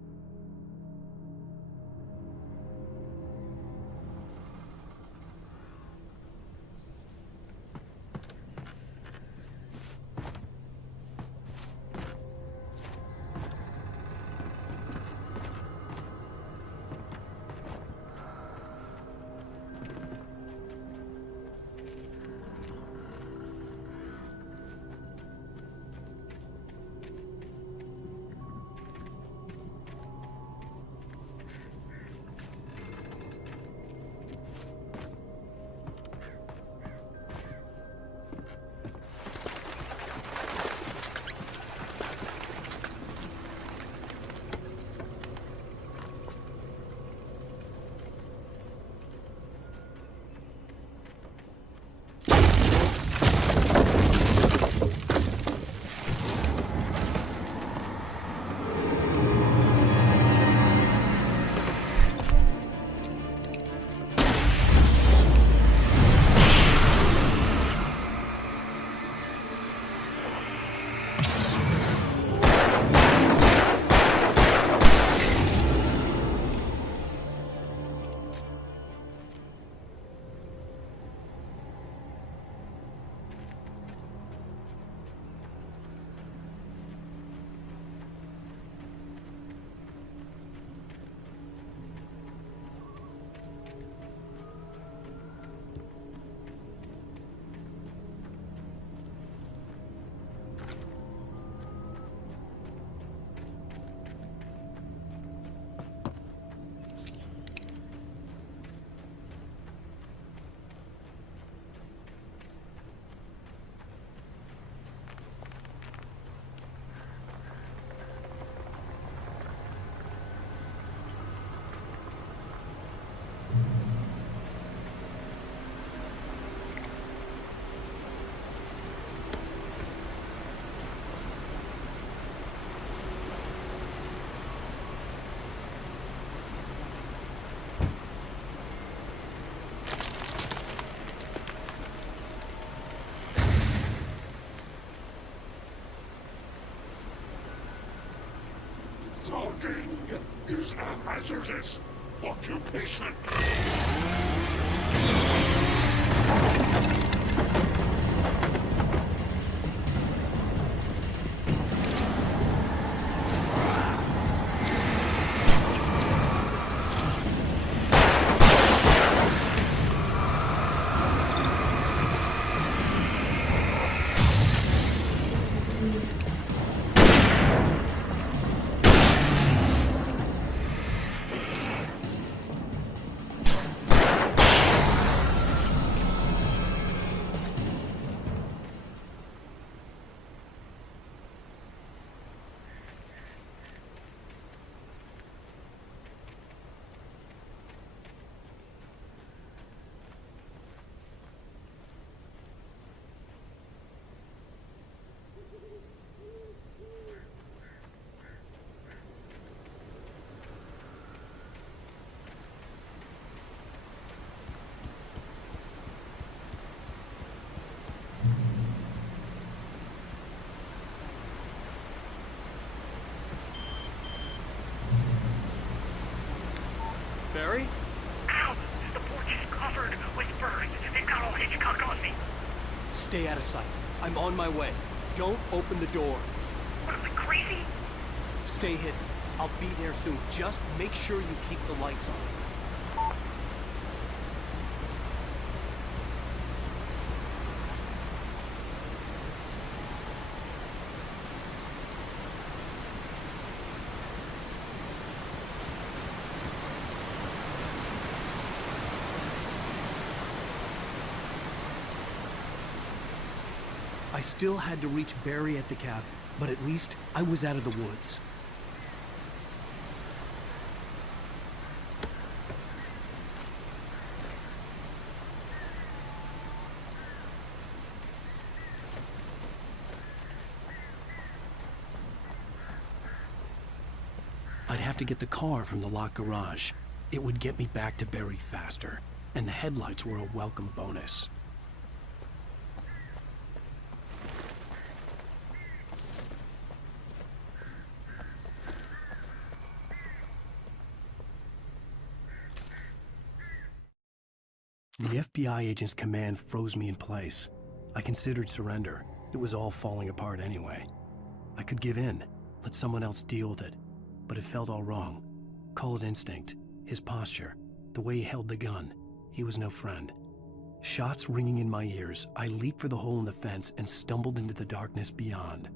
is a hazardous occupation. Barry? Ow! The porch is covered with birds. They've got all Hitchcock on me. Stay out of sight. I'm on my way. Don't open the door. What am I, crazy? Stay hidden. I'll be there soon. Just make sure you keep the lights on. I still had to reach Barry at the cabin, but at least I was out of the woods. I'd have to get the car from the locked garage. It would get me back to Barry faster, and the headlights were a welcome bonus. The FBI agent's command froze me in place. I considered surrender. It was all falling apart anyway. I could give in, let someone else deal with it, but it felt all wrong. Call it instinct, his posture, the way he held the gun. He was no friend. Shots ringing in my ears, I leaped for the hole in the fence and stumbled into the darkness beyond.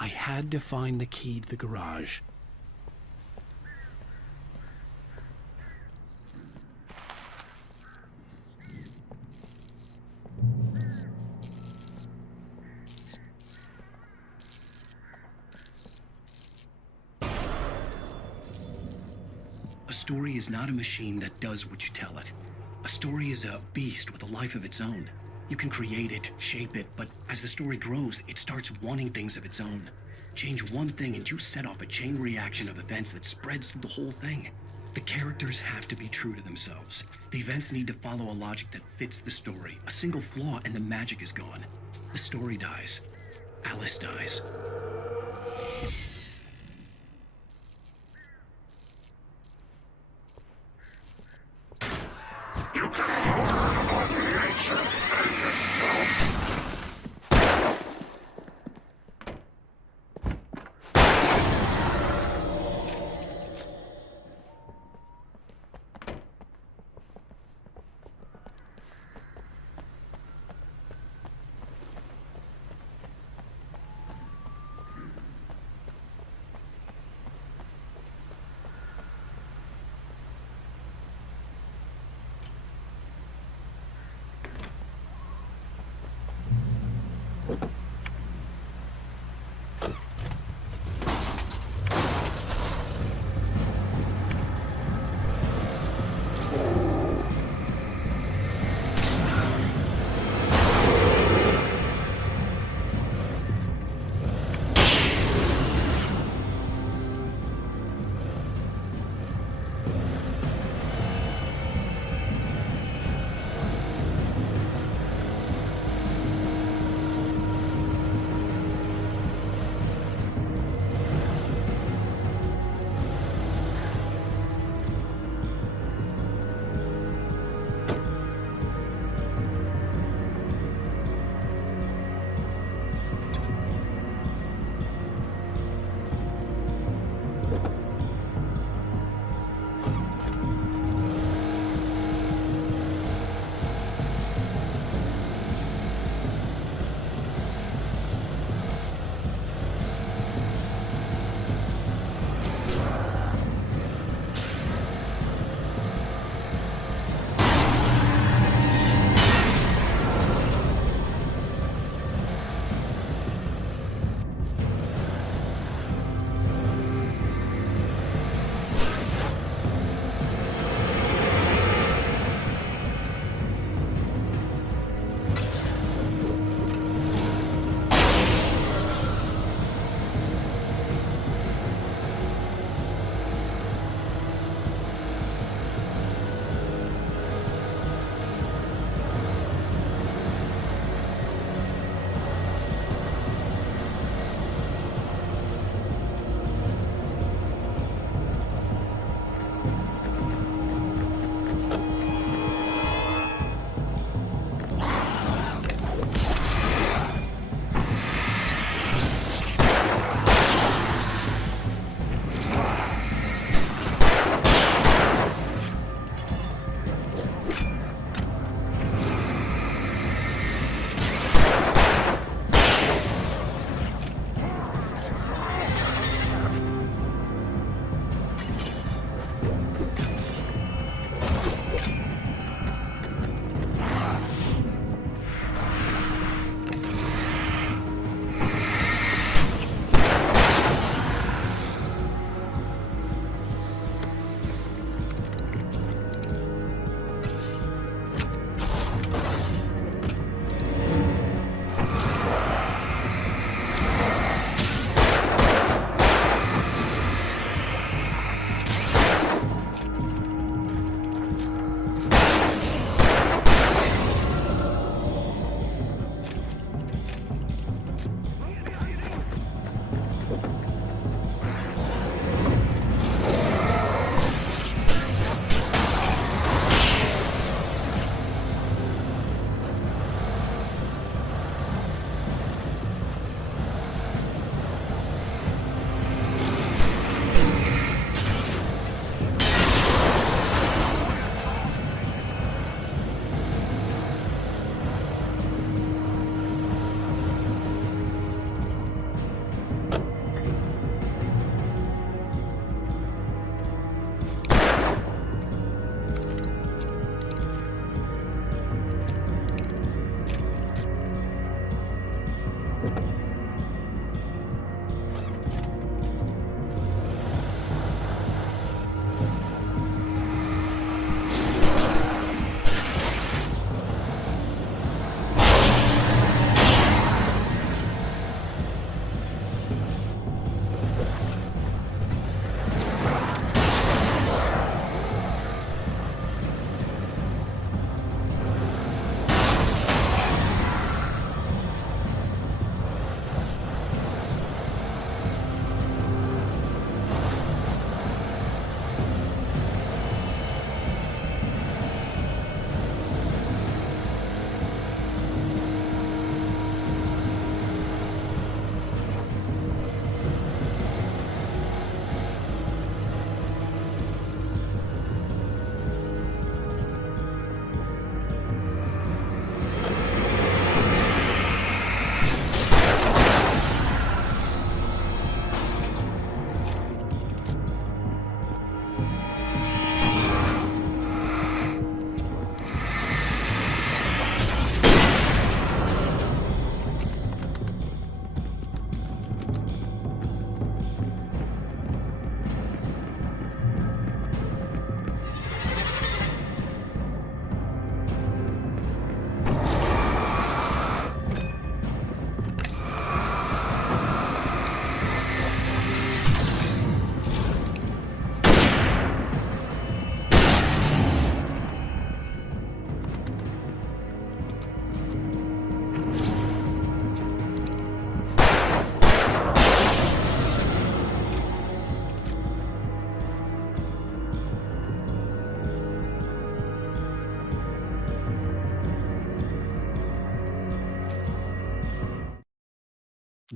I had to find the key to the garage. A story is not a machine that does what you tell it. A story is a beast with a life of its own. You can create it, shape it, but as the story grows, it starts wanting things of its own. Change one thing and you set off a chain reaction of events that spreads through the whole thing. The characters have to be true to themselves. The events need to follow a logic that fits the story. A single flaw and the magic is gone. The story dies. Alice dies. You can overcome nature and yourself.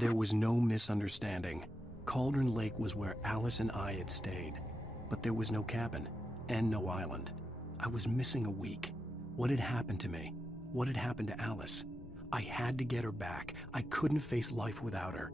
There was no misunderstanding. Cauldron Lake was where Alice and I had stayed, but there was no cabin and no island. I was missing a week. What had happened to me? What had happened to Alice? I had to get her back. I couldn't face life without her.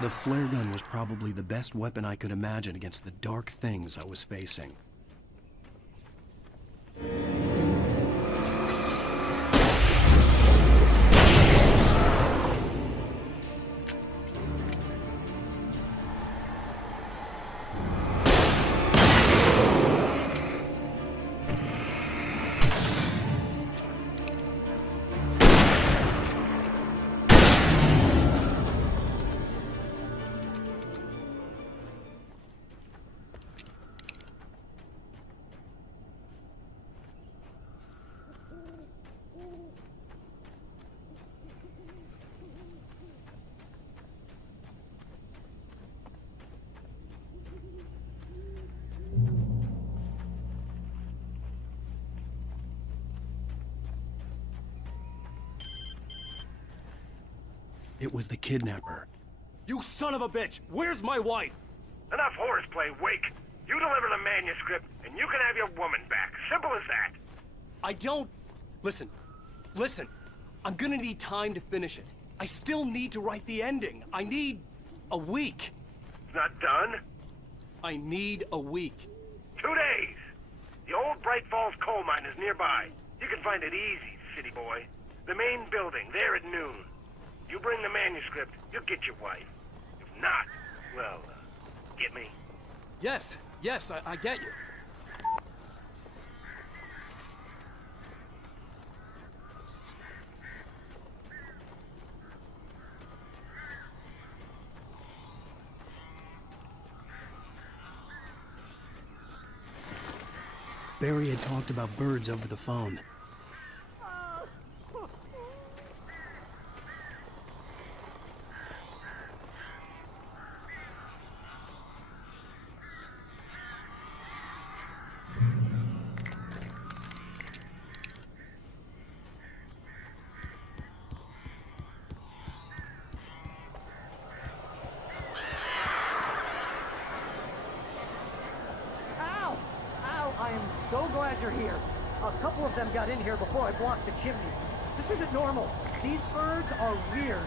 The flare gun was probably the best weapon I could imagine against the dark things I was facing. It was the kidnapper. You son of a bitch! Where's my wife? Enough horseplay, Wake. You deliver the manuscript, and you can have your woman back. Simple as that. I don't... Listen. I'm gonna need time to finish it. I still need to write the ending. I need a week. It's not done? I need a week. 2 days. The old Bright Falls coal mine is nearby. You can find it easy, city boy. The main building, there at noon. You bring the manuscript, you'll get your wife. If not, well, get me? Yes, I get you. Barry had talked about birds over the phone. I am so glad you're here. A couple of them got in here before I blocked the chimney. This isn't normal. These birds are weird.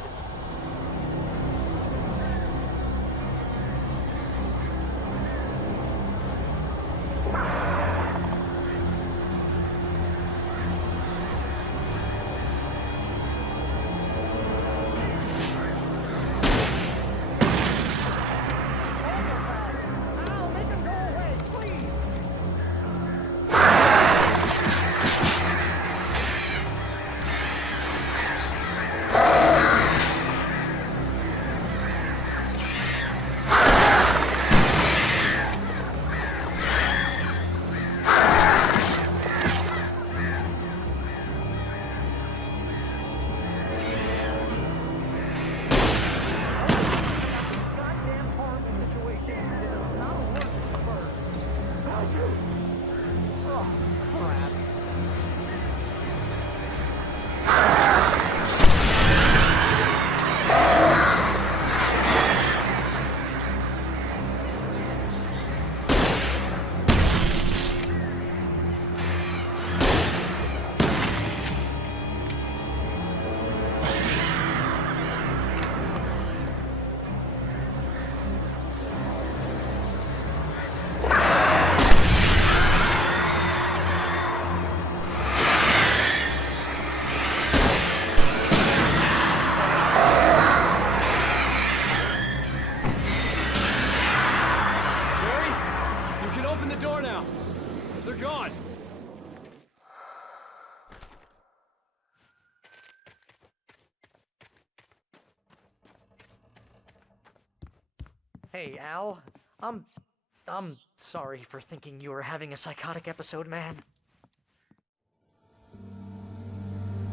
Hey, Al. I'm sorry for thinking you were having a psychotic episode, man.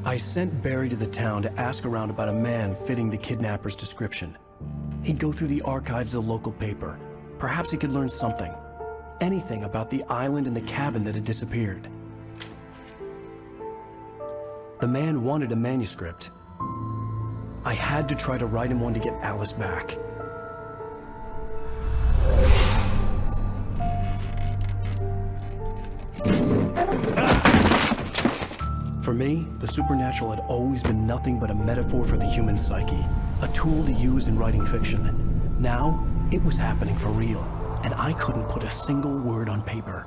I sent Barry to the town to ask around about a man fitting the kidnapper's description. He'd go through the archives of the local paper. Perhaps he could learn something. Anything about the island and the cabin that had disappeared. The man wanted a manuscript. I had to try to write him one to get Alice back. For me, the supernatural had always been nothing but a metaphor for the human psyche, a tool to use in writing fiction. Now, it was happening for real, and I couldn't put a single word on paper.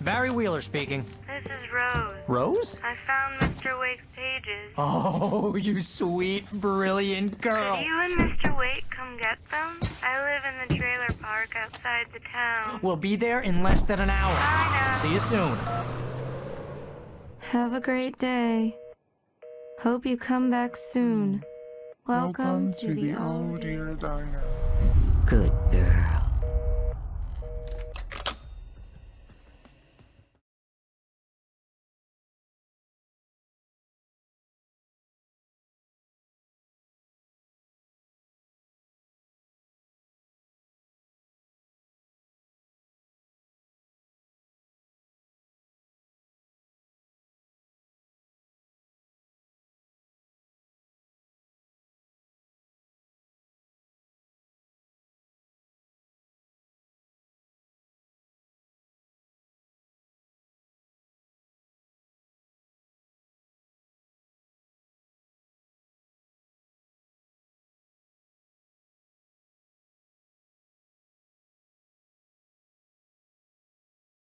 Barry Wheeler speaking. This is Rose. Rose? I found Mr. Wake's pages. Oh, you sweet, brilliant girl. Could you and Mr. Wake come get them? I live in the trailer park outside the town. We'll be there in less than an hour. Bye now. See you soon. Have a great day. Hope you come back soon. Welcome to the Oh Dear Diner. Good girl.